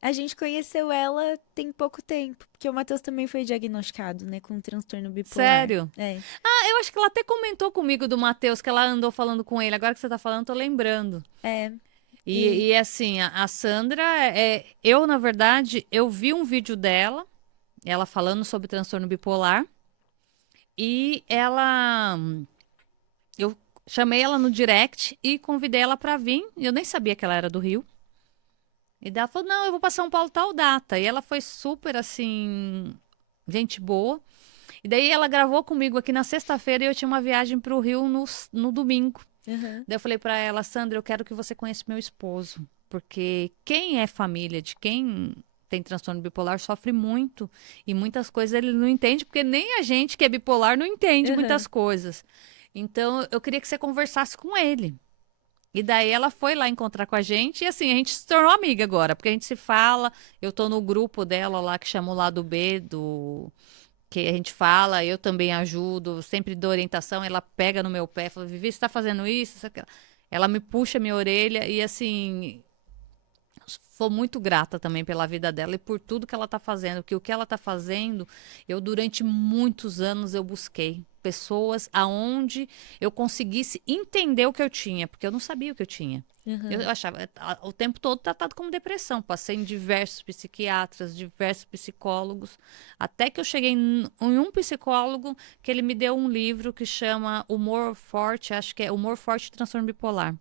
A gente conheceu ela tem pouco tempo, porque o Matheus também foi diagnosticado, né, com um transtorno bipolar. Sério? É, Ah, eu acho que ela até comentou comigo do Matheus, que ela andou falando com ele. Agora que você tá falando, tô lembrando. é. E, E e assim, a Sandra, eu, na verdade, eu vi um vídeo dela, ela falando sobre transtorno bipolar, e eu chamei ela no direct e convidei ela pra vir. Eu nem sabia que ela era do Rio. E daí ela falou: não, eu vou pra São Paulo tal data. E ela foi super assim, gente boa. E daí ela gravou comigo aqui na sexta-feira e eu tinha uma viagem pro Rio no domingo. aham, Daí eu falei pra ela: Sandra, eu quero que você conheça meu esposo. Porque quem é família de quem tem transtorno bipolar sofre muito. E muitas coisas ele não entende, porque nem a gente que é bipolar não entende muitas aham. coisas. Então eu queria que você conversasse com ele. E daí ela foi lá encontrar com a gente e assim, a gente se tornou amiga agora, porque a gente se fala, eu tô no grupo dela lá que chama o lado B do que a gente fala, eu também ajudo, sempre dou orientação, ela pega no meu pé, fala: Vivi, você tá fazendo isso? Isso, aquilo." Ela me puxa minha orelha e assim, sou muito grata também pela vida dela e por tudo que ela está fazendo, que o que ela está fazendo, eu durante muitos anos eu busquei pessoas aonde eu conseguisse entender o que eu tinha, porque eu não sabia o que eu tinha. Eu Aham. achava o tempo todo tratado como depressão. Passei em diversos psiquiatras, diversos psicólogos, até que eu cheguei em um psicólogo que ele me deu um livro que chama Humor Forte, acho que é Humor Forte e Transtorno Bipolar.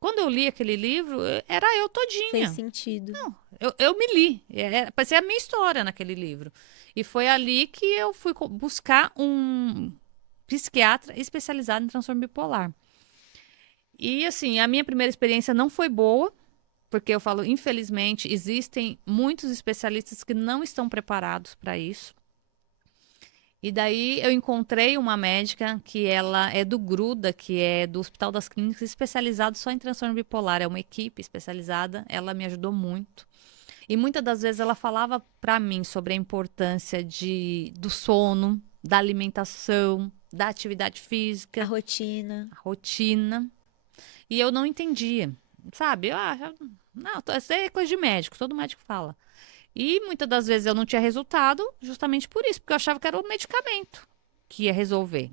Quando eu li aquele livro, era eu Fez todinha. sentido. Não, eu me li. Parecia a minha história naquele livro. E foi ali que eu fui buscar um psiquiatra especializado em transtorno bipolar. E assim, a minha primeira experiência não foi boa, porque eu falo, infelizmente, existem muitos especialistas que não estão preparados para isso. E daí eu encontrei uma médica que ela é do Gruda, que é do Hospital das Clínicas, especializado só em transtorno bipolar. É uma equipe especializada. Ela me ajudou muito. E muitas das vezes ela falava para mim sobre a importância do sono, da alimentação, da atividade A física, rotina. a rotina. E eu não entendia, sabe? Não, isso é coisa de médico, todo médico fala. E muitas das vezes eu não tinha resultado justamente por isso, porque eu achava que era o medicamento que ia resolver.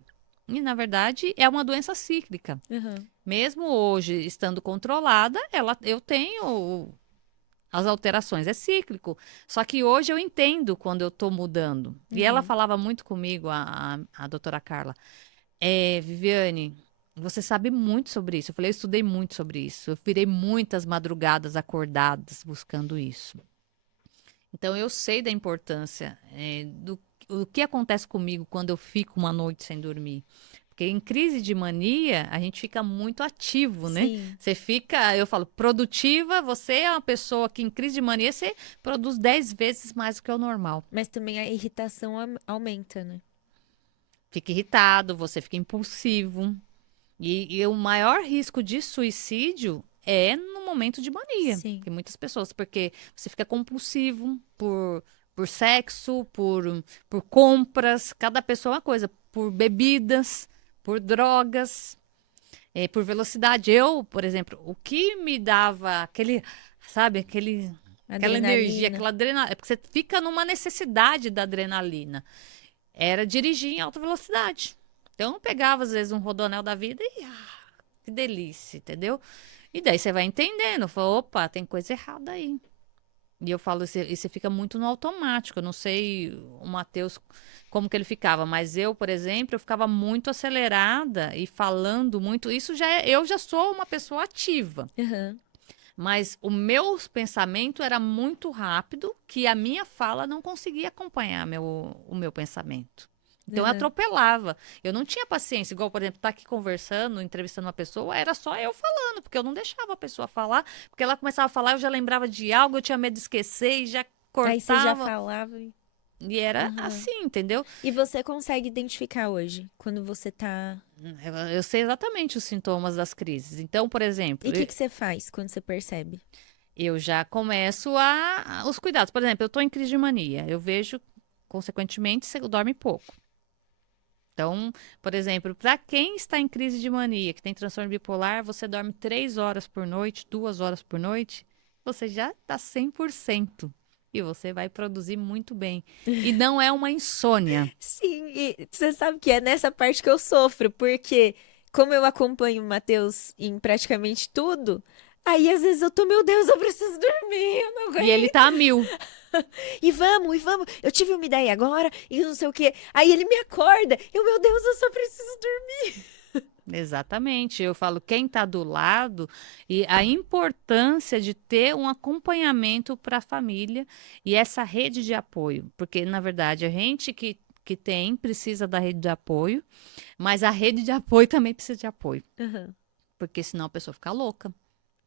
E, na verdade, é uma doença cíclica. Uhum. Mesmo hoje estando controlada, eu tenho as alterações, é cíclico. Só que hoje eu entendo quando eu estou mudando. E ela Uhum. falava muito comigo, a doutora Carla, Viviane, você sabe muito sobre isso. Eu falei, eu estudei muito sobre isso. Eu virei muitas madrugadas acordadas buscando isso. Então eu sei da importância do o que acontece comigo quando eu fico uma noite sem dormir. Porque em crise de mania, a gente fica muito ativo, né? Sim. Você fica, eu falo, produtiva, você é uma pessoa que em crise de mania você produz 10 vezes mais do que o normal. Mas também a irritação aumenta, né? Fica irritado, você fica impulsivo. E o maior risco de suicídio é no momento de mania. Sim. Tem muitas pessoas, porque você fica compulsivo por sexo, por compras, cada pessoa é uma coisa, por bebidas, por drogas, por velocidade. Eu, por exemplo, o que me dava sabe, aquela energia, Adrenalina. aquela adrenalina, é porque você fica numa necessidade da adrenalina. Era dirigir em alta velocidade. Então, eu pegava, às vezes, um rodoanel da vida e, que delícia, entendeu? E daí você vai entendendo, fala, opa, tem coisa errada aí. E eu falo, você fica muito no automático. Eu não sei o Matheus como que ele ficava, mas eu, por exemplo, eu ficava muito acelerada e falando muito. Eu já sou uma pessoa ativa, Uhum. mas o meu pensamento era muito rápido, que a minha fala não conseguia acompanhar o meu pensamento. Então eu Uhum. atropelava. Eu não tinha paciência, igual, por exemplo, estar aqui conversando, entrevistando uma pessoa, era só eu falando, porque eu não deixava a pessoa falar, porque ela começava a falar, eu já lembrava de algo, eu tinha medo de esquecer e já Aí você já cortava. falava. E era Uhum. assim, entendeu? E você consegue identificar hoje, quando você tá. Eu sei exatamente os sintomas das crises. Então, por E exemplo, o que que você faz quando você percebe? eu já começo os cuidados. Por exemplo, eu estou em crise de mania. Eu vejo, consequentemente, você dorme pouco. Então, por exemplo, para quem está em crise de mania, que tem transtorno bipolar, você dorme 3 horas por noite, 2 horas por noite, você já está 100%. E você vai produzir muito bem. E não é uma insônia. Sim, e você sabe que é nessa parte que eu sofro, porque como eu acompanho o Matheus em praticamente tudo, aí às vezes eu tô, meu Deus, eu preciso dormir, eu não E ele aguento. tá a mil. E vamos, eu tive uma ideia agora, e não sei o quê. Aí ele me acorda, eu, meu Deus, eu só preciso dormir. Exatamente. Eu falo quem está do lado e a importância de ter um acompanhamento para a família e essa rede de apoio. Porque, na verdade, a gente que tem precisa da rede de apoio, mas a rede de apoio também precisa de apoio. Aham, Porque senão a pessoa fica louca.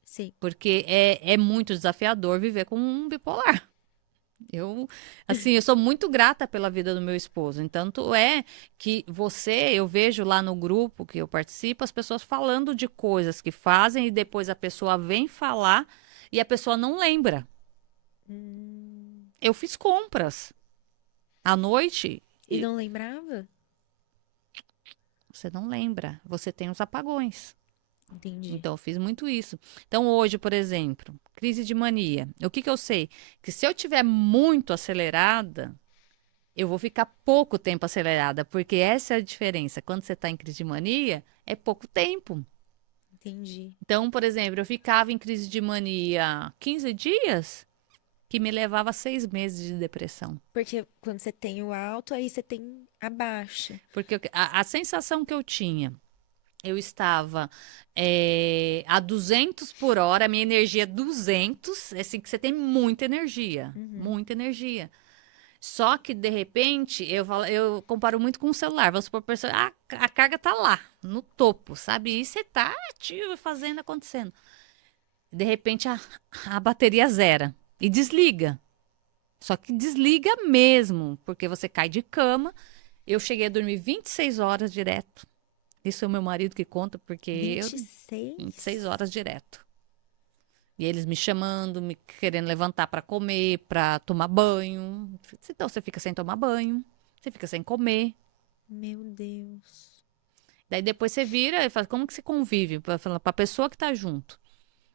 sim. Porque é muito desafiador viver com um bipolar. Eu, assim, eu sou muito grata pela vida do meu esposo. Tanto é que eu vejo lá no grupo que eu participo, as pessoas falando de coisas que fazem e depois a pessoa vem falar e a pessoa não lembra. Hum, Eu fiz compras à noite E e não lembrava? você não lembra. Você tem os apagões. Entendi. Então, eu fiz muito isso. Então, hoje, por exemplo, crise de mania. O que que eu sei? Que se eu tiver muito acelerada, eu vou ficar pouco tempo acelerada, porque essa é a diferença. Quando você está em crise de mania, é pouco tempo. Entendi. Então, por exemplo, eu ficava em crise de mania 15 dias, que me levava a 6 meses de depressão. Porque quando você tem o alto, aí você tem a baixa. Porque a sensação que eu tinha eu estava a 200 por hora, a minha energia é 200, é assim que você tem muita energia, Uhum. muita energia. Só que, de repente, eu comparo muito com o celular. Vamos supor, a carga tá lá, no topo, sabe? E você tá ativo, fazendo, acontecendo. De repente, a bateria zera e desliga. Só que desliga mesmo, porque você cai de cama. Eu cheguei a dormir 26 horas direto. Isso é o meu marido que conta, porque eu 26 26? horas direto. E eles me chamando, me querendo levantar para comer, para tomar banho. Então você fica sem tomar banho, você fica sem comer. Meu Deus. Daí depois você vira e fala, como que você convive? Para a pessoa que tá junto.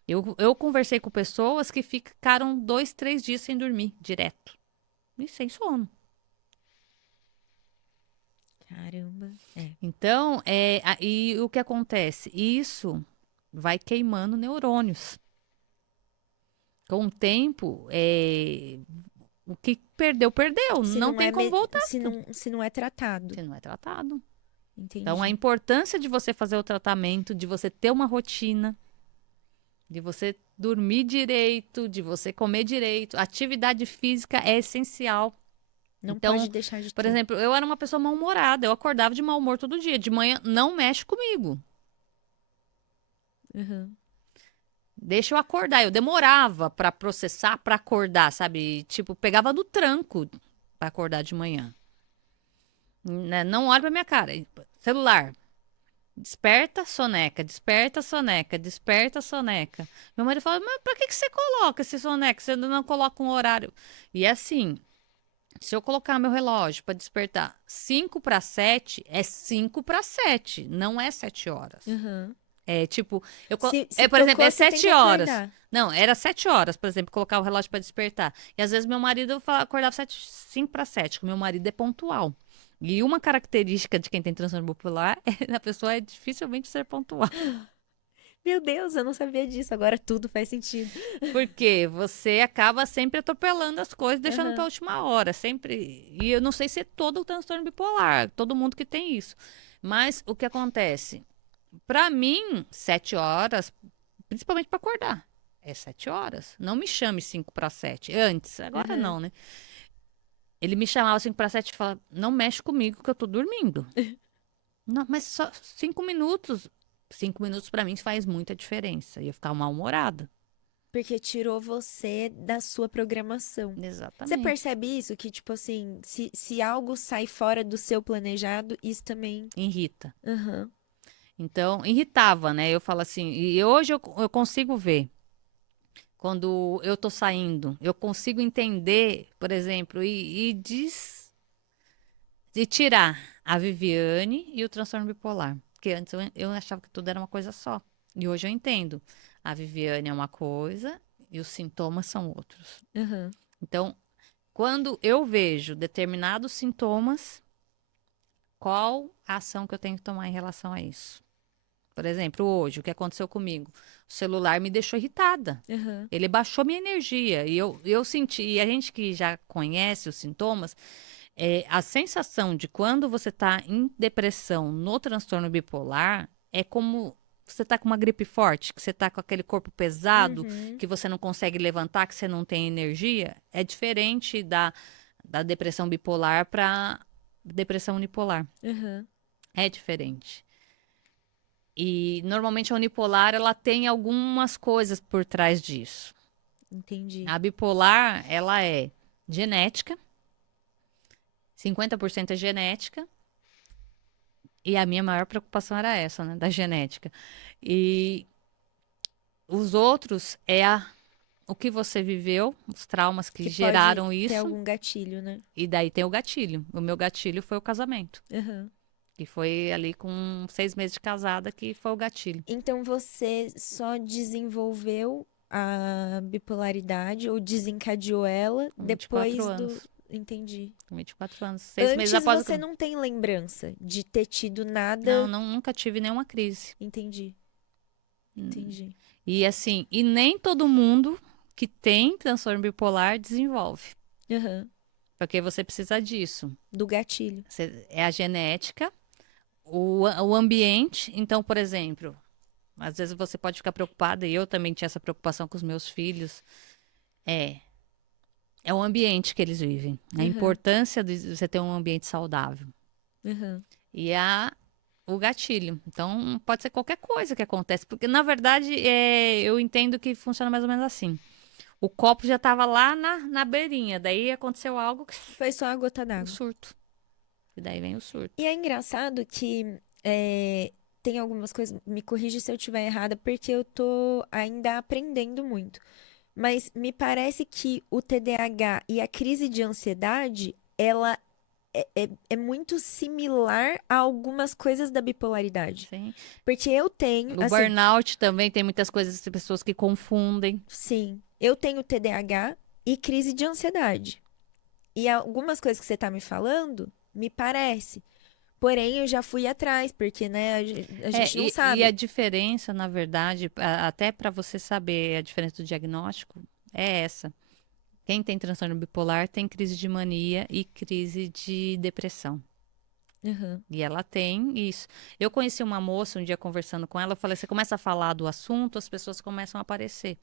Eu conversei com pessoas que ficaram 2, 3 dias sem dormir, direto. E sem sono. Caramba. É. Então, e o que acontece? Isso vai queimando neurônios. Com o tempo, o que perdeu, perdeu. Se Não não tem é como voltar. se não é tratado. Se não é tratado. Então, a Entendi. importância de você fazer o tratamento, de você ter uma rotina, de você dormir direito, de você comer direito. Atividade física é essencial. Não Então, pode deixar de por ter. exemplo, eu era uma pessoa mal-humorada, eu acordava de mau humor todo dia. De manhã, não mexe comigo. Uhum. Deixa eu acordar. Eu demorava pra processar, pra acordar, sabe? Tipo, pegava no tranco pra acordar de manhã. Né? Não olha pra minha cara. Celular. Desperta, soneca, desperta, soneca, desperta, soneca. Meu marido fala, mas pra que você coloca esse soneca? Você não coloca um horário. E é assim, se eu colocar meu relógio para despertar 5 para 7, é 5 para 7, não é 7 horas. Uhum. É tipo, Se por exemplo, tocou, é você tem 7 que horas. acordar. Não, era 7 horas, por exemplo, colocar o relógio para despertar. E às vezes meu marido acordava 5 para 7, que o meu marido é pontual. E uma característica de quem tem transtorno bipolar é a pessoa é dificilmente ser pontual. Meu Deus, eu não sabia disso. Agora tudo faz sentido. Porque você acaba sempre atropelando as coisas, deixando para a Aham. última hora, sempre. E eu não sei se é todo o transtorno bipolar, todo mundo que tem isso. Mas o que acontece? Para mim, 7 horas, principalmente para acordar, é 7 horas. Não me chame 5 para 7. Antes, agora Aham. não, né? Ele me chamava 5 para 7 e falava: não mexe comigo que eu tô dormindo. Não, mas só 5 minutos. 5 minutos para mim faz muita diferença. E eu ficava mal-humorada. Porque tirou você da sua programação. Você Exatamente. percebe isso? Que, tipo assim, se algo sai fora do seu planejado, isso também. Irrita. Aham. Então, irritava, né? Eu falo assim, e hoje eu consigo ver. Quando eu tô saindo, eu consigo entender, por exemplo, de tirar a Viviane e o transtorno bipolar. Porque antes eu achava que tudo era uma coisa só. E hoje eu entendo. A Viviane é uma coisa e os sintomas são outros. Aham. Então, quando eu vejo determinados sintomas, qual a ação que eu tenho que tomar em relação a isso? Por exemplo, hoje, o que aconteceu comigo? O celular me deixou irritada. Aham. Ele baixou minha energia. E eu senti, e a gente que já conhece os sintomas, a sensação de quando você está em depressão no transtorno bipolar é como você está com uma gripe forte, que você está com aquele corpo pesado, Uhum. que você não consegue levantar, que você não tem energia. É diferente da depressão bipolar para depressão unipolar. Aham. É diferente. E normalmente a unipolar ela tem algumas coisas por trás disso. Entendi. A bipolar, ela é genética, 50% é genética, e a minha maior preocupação era essa, né, da genética. E os outros o que você viveu, os traumas que Que pode geraram ter isso, algum gatilho, né? e daí tem o gatilho. O meu gatilho foi o casamento, Aham. que foi ali com 6 meses de casada que foi o gatilho. Então você só desenvolveu a bipolaridade ou desencadeou ela Com 24 depois do. anos. Entendi. Com 24 anos, 6 meses Antes após o você casamento. não tem lembrança de ter tido Não, nada. nunca tive nenhuma crise. Entendi. Entendi. E assim, e nem todo mundo que tem transtorno bipolar desenvolve. Aham. Porque você precisa disso. Do gatilho. É a genética, o ambiente. Então, por exemplo, às vezes você pode ficar preocupada, e eu também tinha essa preocupação com os meus filhos. É, é o ambiente que eles vivem. A Aham, importância de você ter um ambiente saudável. aham. E o gatilho. Então, pode ser qualquer coisa que acontece. Porque, na verdade, eu entendo que funciona mais ou menos assim. O copo já estava lá na beirinha. Daí aconteceu algo que... Foi só a gota O d'água. surto. E daí vem o surto. E é engraçado que tem algumas coisas, me corrige se eu estiver errada, porque eu tô ainda aprendendo muito. Mas me parece que o TDAH e a crise de ansiedade, ela é muito similar a algumas coisas da bipolaridade. Sim. Porque eu tenho, O assim, burnout também tem muitas coisas, tem pessoas que confundem. sim, eu tenho TDAH e crise de ansiedade. E algumas coisas que você tá me falando, me parece. Porém, eu já fui atrás, porque, né, a gente não E a sabe. diferença, na verdade, até para você saber a diferença do diagnóstico, é essa. Quem tem transtorno bipolar tem crise de mania e crise de depressão. Aham, E ela tem isso. Eu conheci uma moça um dia conversando com ela, eu falei, você começa a falar do assunto, as pessoas começam a aparecer.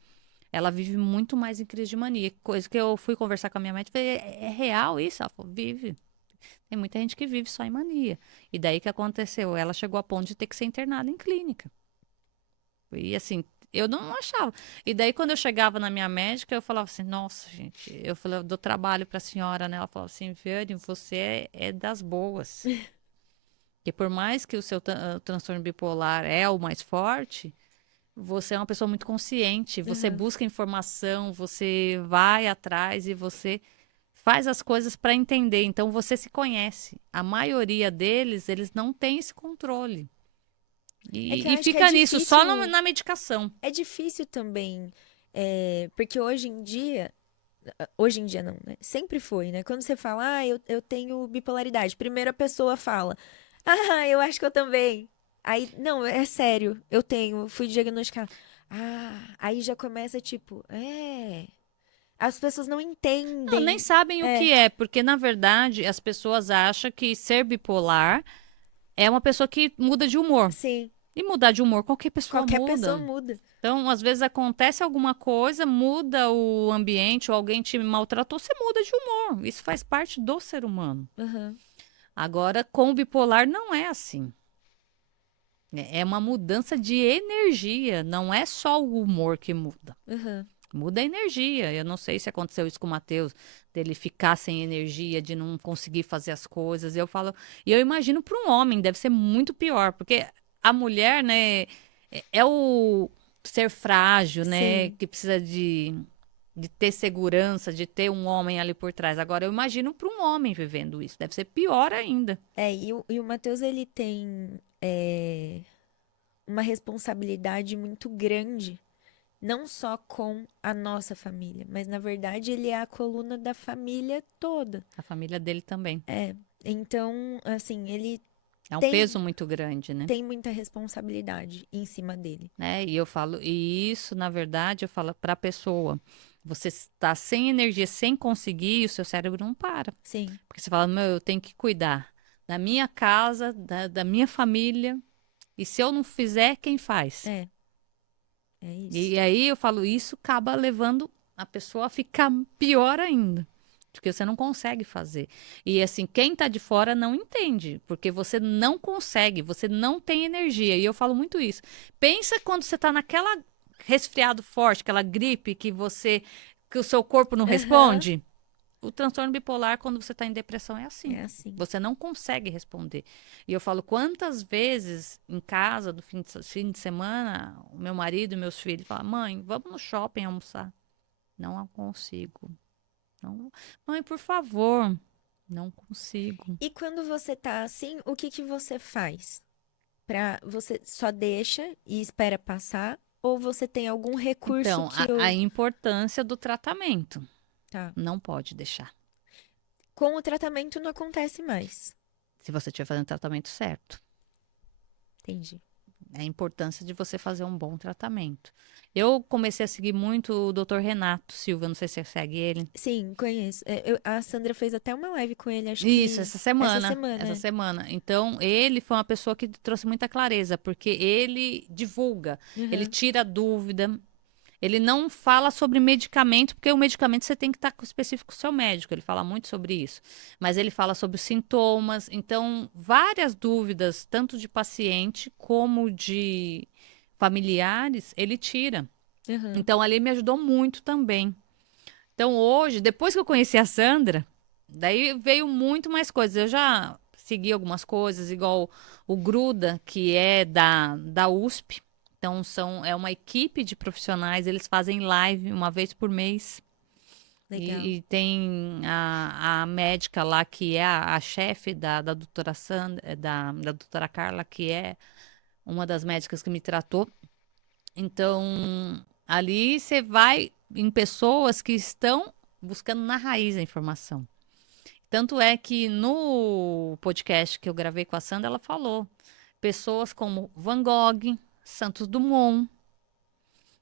Ela vive muito mais em crise de mania. Coisa que eu fui conversar com a minha mãe, falei, é real isso? Ela falou, vive. Tem muita gente que vive só em mania. E daí que aconteceu? Ela chegou a ponto de ter que ser internada em clínica. E assim, eu não achava. E daí, quando eu chegava na minha médica, eu falava assim, nossa, gente, eu falei, eu dou trabalho para a senhora, né? Ela falava assim, Viane, você é das boas. Porque por mais que o seu transtorno bipolar é o mais forte, você é uma pessoa muito consciente, você aham, busca informação, você vai atrás e você faz as coisas para entender. Então você se conhece. A maioria deles, eles não têm esse controle. É que eu E acho que é fica nisso, só difícil. na medicação. É difícil também. Porque hoje em dia não, né? Sempre foi, né? Quando você fala, eu tenho bipolaridade, primeiro a pessoa fala, eu acho que eu também. Aí, não, é sério, eu tenho, fui diagnosticar. Aí já começa tipo, as pessoas não Não, nem entendem. sabem o É, que é, porque na verdade as pessoas acham que ser bipolar é uma pessoa que muda de humor. sim, E mudar de humor, qualquer pessoa qualquer pessoa muda. muda. Então, às vezes acontece alguma coisa, muda o ambiente, ou alguém te maltratou, você muda de humor. Isso faz parte do ser humano. Aham, Agora, com o bipolar, não é assim. É uma mudança de energia, não é só o humor que muda. aham. Muda a energia. Eu não sei se aconteceu isso com o Matheus, dele ficar sem energia, de não conseguir fazer as coisas. Eu falo, e eu imagino para um homem deve ser muito pior, porque a mulher, né, é o ser frágil, né, Sim. que precisa de ter segurança, de ter um homem ali por trás. Agora, eu imagino para um homem vivendo isso, deve ser pior ainda. E o Matheus, ele tem uma responsabilidade muito grande, não só com a nossa família, mas na verdade ele é a coluna da família toda. A família dele também. É. Então, assim, ele É um tem, peso muito grande, né? tem muita responsabilidade em cima dele. Né? E eu falo, e isso, na verdade, eu falo para a pessoa. Você está sem energia, sem conseguir, e o seu cérebro não para. Sim, Porque você fala, meu, eu tenho que cuidar da minha casa, da minha família. E se eu não fizer, quem faz? é, é isso. E aí eu falo, isso acaba levando a pessoa a ficar pior ainda. Porque você não consegue fazer. E assim, quem tá de fora não entende, porque você não consegue, você não tem energia. E eu falo muito isso. Pensa quando você tá naquela resfriado forte, aquela gripe que o seu corpo não Aham, responde. O transtorno bipolar, quando você está em depressão, é assim. é assim. Você não consegue responder. E eu falo, quantas vezes em casa, do fim de semana, o meu marido e meus filhos falam, mãe, vamos no shopping almoçar. Não consigo. Não, mãe, por favor. Não consigo. E quando você tá assim, o que que você faz? Você só deixa e espera passar? Ou você tem algum recurso Então, que a eu. importância do tratamento. Tá. Não pode deixar. Com o tratamento não acontece mais. Se você estiver fazendo o tratamento certo. Entendi. É a importância de você fazer um bom tratamento. Eu comecei a seguir muito o Dr. Renato Silva, não sei se você segue ele. Sim, conheço. A Sandra fez até uma live com ele, acho Isso, que essa essa semana. Essa semana. semana. Então, ele foi uma pessoa que trouxe muita clareza, porque ele divulga, ele Uhum. tira dúvida, ele não fala sobre medicamento, porque o medicamento você tem que estar com específico com o seu médico, ele fala muito sobre isso. Mas ele fala sobre os sintomas, então, várias dúvidas, tanto de paciente como de familiares, ele tira. Uhum. Então, ali me ajudou muito também. Então, hoje, depois que eu conheci a Sandra, daí veio muito mais coisas. Eu já segui algumas coisas, igual o Gruda, que é da USP. Então, é uma equipe de profissionais, eles fazem live uma vez por mês. Legal. E tem a médica lá, que é a chefe da doutora Sandra, da doutora Carla, que é uma das médicas que me tratou. Então, ali você vai em pessoas que estão buscando na raiz a informação. Tanto é que no podcast que eu gravei com a Sandra, ela falou pessoas como Van Gogh, Santos Dumont,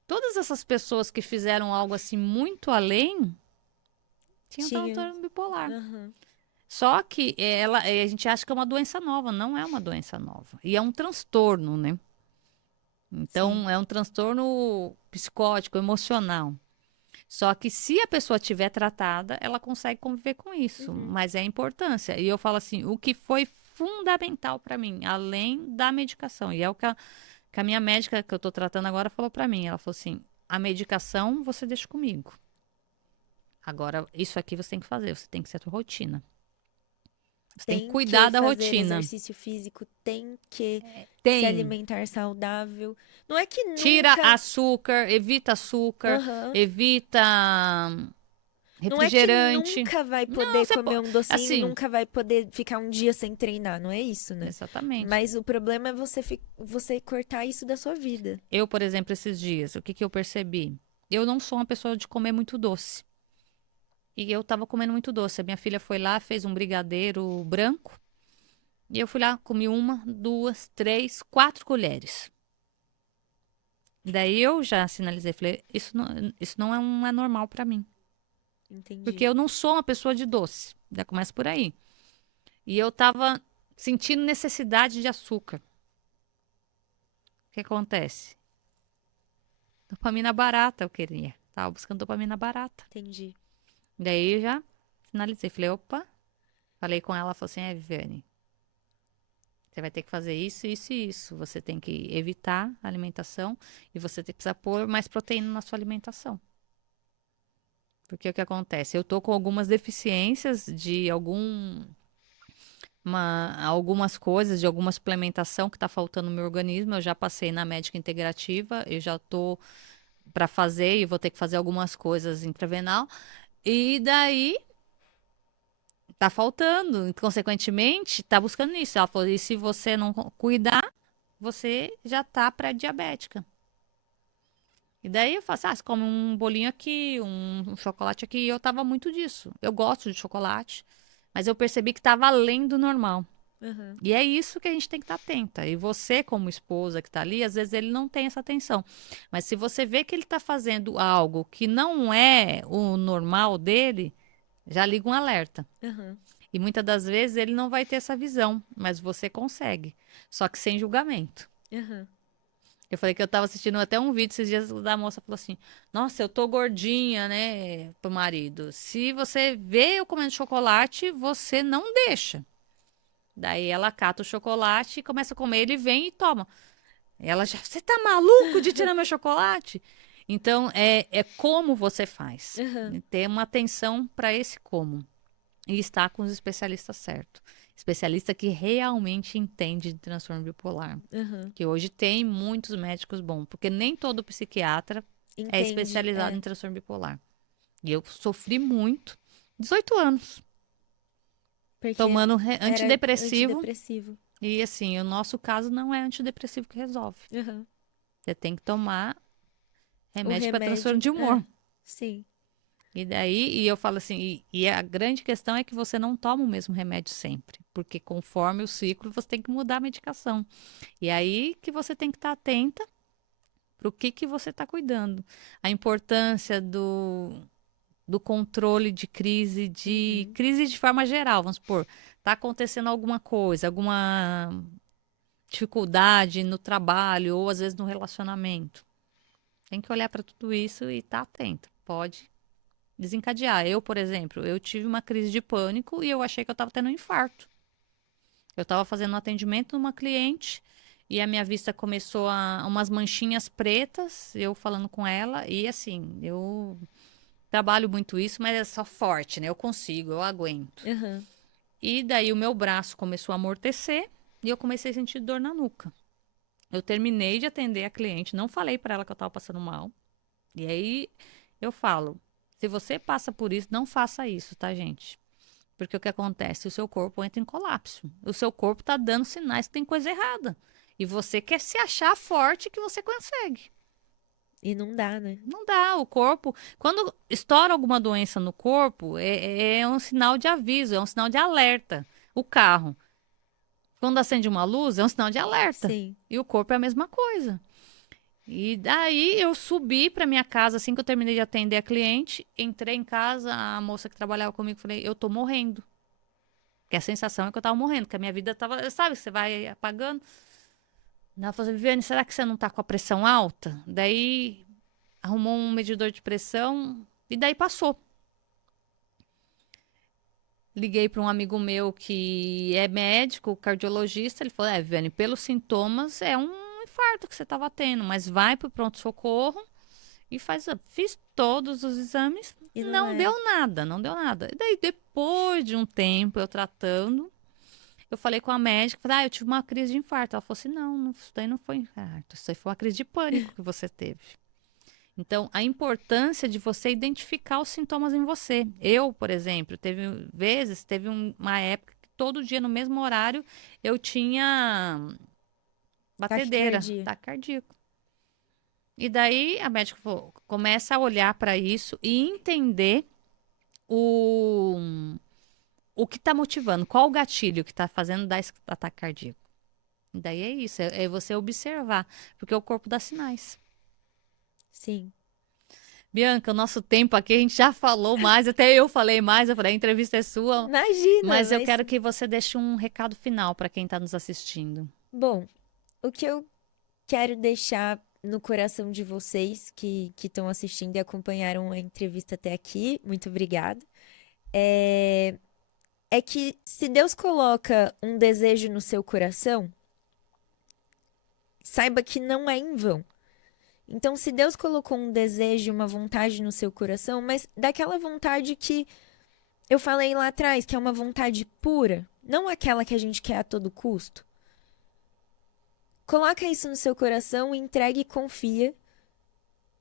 todas essas pessoas que fizeram algo assim muito além, tinham Tinha. transtorno bipolar. Uhum. Só que a gente acha que é uma doença nova, não é uma doença nova. E é um transtorno, né? Sim. Então, é um transtorno psicótico, emocional. Só que se a pessoa tiver tratada, ela consegue conviver com isso. Uhum. Mas é a importância. E eu falo assim, o que foi fundamental para mim, além da medicação, e é o que a minha médica que eu tô tratando agora falou para mim. Ela falou assim: a medicação você deixa comigo. Agora, isso aqui você tem que fazer, você tem que ser a tua rotina. Você tem que Tem cuidar que da fazer rotina. exercício físico, tem que se Tem. alimentar saudável. Não é que Tira nunca. açúcar, Aham. evita Não é que refrigerante. nunca vai Não, poder você comer pode. um docinho, Assim, nunca vai poder ficar um dia sem treinar, não é isso, né? exatamente. Mas o problema é você cortar isso da sua vida. Eu, por exemplo, esses dias, o que que eu percebi? Eu não sou uma pessoa de comer muito doce. E eu tava comendo muito doce. A minha filha foi lá, fez um brigadeiro branco. E eu fui lá, comi uma, duas, três, quatro colheres. Daí eu já sinalizei, falei, isso não é normal pra mim. Porque Entendi. eu não sou uma pessoa de doce. Já começa por aí. E eu tava sentindo necessidade de açúcar. O que acontece? Dopamina barata eu queria. Tava buscando dopamina barata. Entendi. Daí eu já finalizei. Falei, opa. Falei com ela, ela falou assim, Viviane, você vai ter que fazer isso, isso e isso. Você tem que evitar a alimentação e você precisa pôr mais proteína na sua alimentação. Porque o que acontece? Eu tô com algumas deficiências de algumas coisas, de alguma suplementação que está faltando no meu organismo. Eu já passei na médica integrativa, eu já tô para fazer e vou ter que fazer algumas coisas intravenal. E daí tá faltando, consequentemente, tá buscando isso. Ela falou, e se você não cuidar, você já tá pré-diabética. E daí eu faço, você come um bolinho aqui, um chocolate aqui, e eu tava muito disso. Eu gosto de chocolate, mas eu percebi que tava além do normal. Aham. E é isso que a gente tem que estar atenta. E você, como esposa que está ali, às vezes ele não tem essa atenção. Mas se você vê que ele está fazendo algo que não é o normal dele, já liga um alerta. Aham. E muitas das vezes ele não vai ter essa visão, mas você consegue. Só que sem julgamento. Aham. Eu falei que eu estava assistindo até um vídeo esses dias da moça falou assim: Nossa, eu tô gordinha, né? Pro marido. Se você vê eu comendo chocolate, você não deixa. Daí ela cata o chocolate e começa a comer, ele vem e toma. Ela já, você tá maluco de tirar meu chocolate? Então, é como você faz. Aham. Ter uma atenção para esse como. E estar com os especialistas certos. Especialista que realmente entende de transtorno bipolar. Aham. Que hoje tem muitos médicos bons, porque nem todo psiquiatra é Entende? especializado em É. transtorno bipolar. E eu sofri muito. 18 anos. Porque Tomando era antidepressivo. antidepressivo. E assim, o nosso caso não é antidepressivo que resolve. Aham. Você tem que tomar O remédio para transtorno remédio. de É. humor. Sim. E daí, e eu falo assim, e a grande questão é que você não toma o mesmo remédio sempre, porque conforme o ciclo você tem que mudar a medicação. E aí que você tem que estar atenta para o que você está cuidando. A importância do controle de Uhum. crise de forma geral, vamos supor, está acontecendo alguma coisa, alguma dificuldade no trabalho ou às vezes no relacionamento. Tem que olhar para tudo isso e estar atento. Pode desencadear. Eu, por exemplo, eu tive uma crise de pânico e eu achei que eu estava tendo um infarto. Eu estava fazendo um atendimento numa cliente e a minha vista começou a umas manchinhas pretas, eu falando com ela e assim, eu trabalho muito isso, mas é só forte, né? Eu consigo, eu aguento. Aham. E daí o meu braço começou a amortecer e eu comecei a sentir dor na nuca. Eu terminei de atender a cliente, não falei para ela que eu estava passando mal. E aí eu falo, se você passa por isso, não faça isso, tá, gente? Porque o que acontece? O seu corpo entra em colapso. O seu corpo está dando sinais que tem coisa errada. E você quer se achar forte que você consegue. E não dá, né? Não dá, o corpo. Quando estoura alguma doença no corpo, é um sinal de aviso, é um sinal de alerta. O carro. Quando acende uma luz, é um sinal de alerta. Sim. E o corpo é a mesma coisa. E daí eu subi para minha casa assim que eu terminei de atender a cliente, entrei em casa, a moça que trabalhava comigo falei: "Eu tô morrendo". Que a sensação é que eu tava morrendo, que a minha vida tava, sabe, você vai apagando. Ela falou assim, Viviane, será que você não tá com a pressão alta? Daí arrumou um medidor de pressão e daí passou. Liguei para um amigo meu que é médico, cardiologista. Ele falou: Viviane, pelos sintomas é um infarto que você estava tendo, mas vai para o pronto-socorro e faz. Fiz todos os exames, E não não era. deu nada, não deu nada. E daí, depois de um tempo eu tratando, eu falei com a médica, falei, eu tive uma crise de infarto. Ela falou assim, não, isso daí não foi infarto, isso aí foi uma crise de pânico que você teve. Então, a importância de você identificar os sintomas em você. Eu, por exemplo, teve uma época que todo dia no mesmo horário eu tinha batedeira, Taquicardia. ataque cardíaco. E daí a médica falou, começa a olhar para isso e entender o, o que está motivando, qual o gatilho que está fazendo dar esse ataque cardíaco. E daí é isso, é você observar, porque o corpo dá sinais. Sim. Bianca, o nosso tempo aqui a gente já falou mais, até eu falei mais, eu falei, a entrevista é sua, Imagina, mas eu mas quero que você deixe um recado final para quem está nos assistindo. bom, o que eu quero deixar no coração de vocês que estão assistindo e acompanharam a entrevista até aqui, muito obrigada. É, é que se Deus coloca um desejo no seu coração, saiba que não é em vão. Então, se Deus colocou um desejo, uma vontade no seu coração, mas daquela vontade que eu falei lá atrás, que é uma vontade pura, não aquela que a gente quer a todo custo. Coloca isso no seu coração, entregue e confia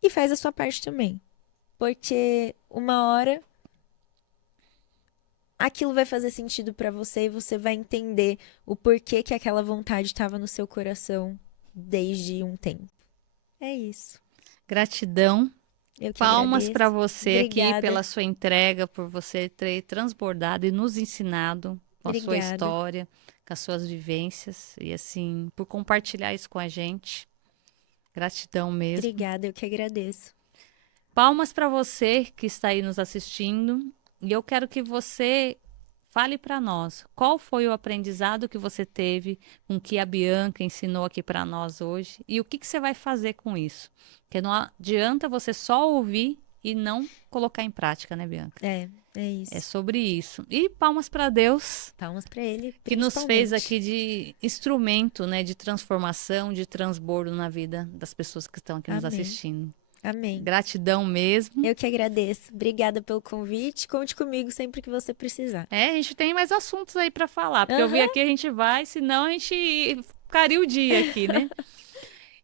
e faz a sua parte também. Porque uma hora aquilo vai fazer sentido pra você e você vai entender o porquê que aquela vontade estava no seu coração desde um tempo. É isso. Gratidão, Eu que palmas para agradeço. você aqui Obrigada. pela sua entrega, por você ter transbordado e nos ensinado com a sua Obrigada. história, com as suas vivências e assim, por compartilhar isso com a gente. Gratidão mesmo. Obrigada, eu que agradeço. Palmas para você que está aí nos assistindo. E eu quero que você fale para nós qual foi o aprendizado que você teve com o que a Bianca ensinou aqui para nós hoje e o que você vai fazer com isso. Porque não adianta você só ouvir e não colocar em prática, né, Bianca? É É isso. sobre isso. E palmas para Deus Palmas pra ele, que nos fez principalmente. aqui de instrumento, né, de transformação, de transbordo na vida das pessoas que estão aqui nos Amém. assistindo. Amém. Gratidão mesmo. Eu que agradeço. Obrigada pelo convite. Conte comigo sempre que você precisar. É, a gente tem mais assuntos aí para falar, porque eu vi Aham. aqui a gente vai, senão a gente ficaria o dia aqui, né?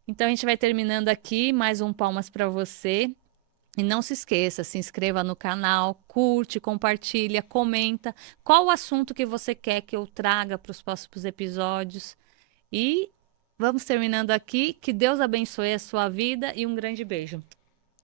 Então a gente vai terminando aqui, mais um palmas para você. E não se esqueça, se inscreva no canal, curte, compartilha, comenta qual o assunto que você quer que eu traga para os próximos episódios. E vamos terminando aqui. Que Deus abençoe a sua vida e um grande beijo.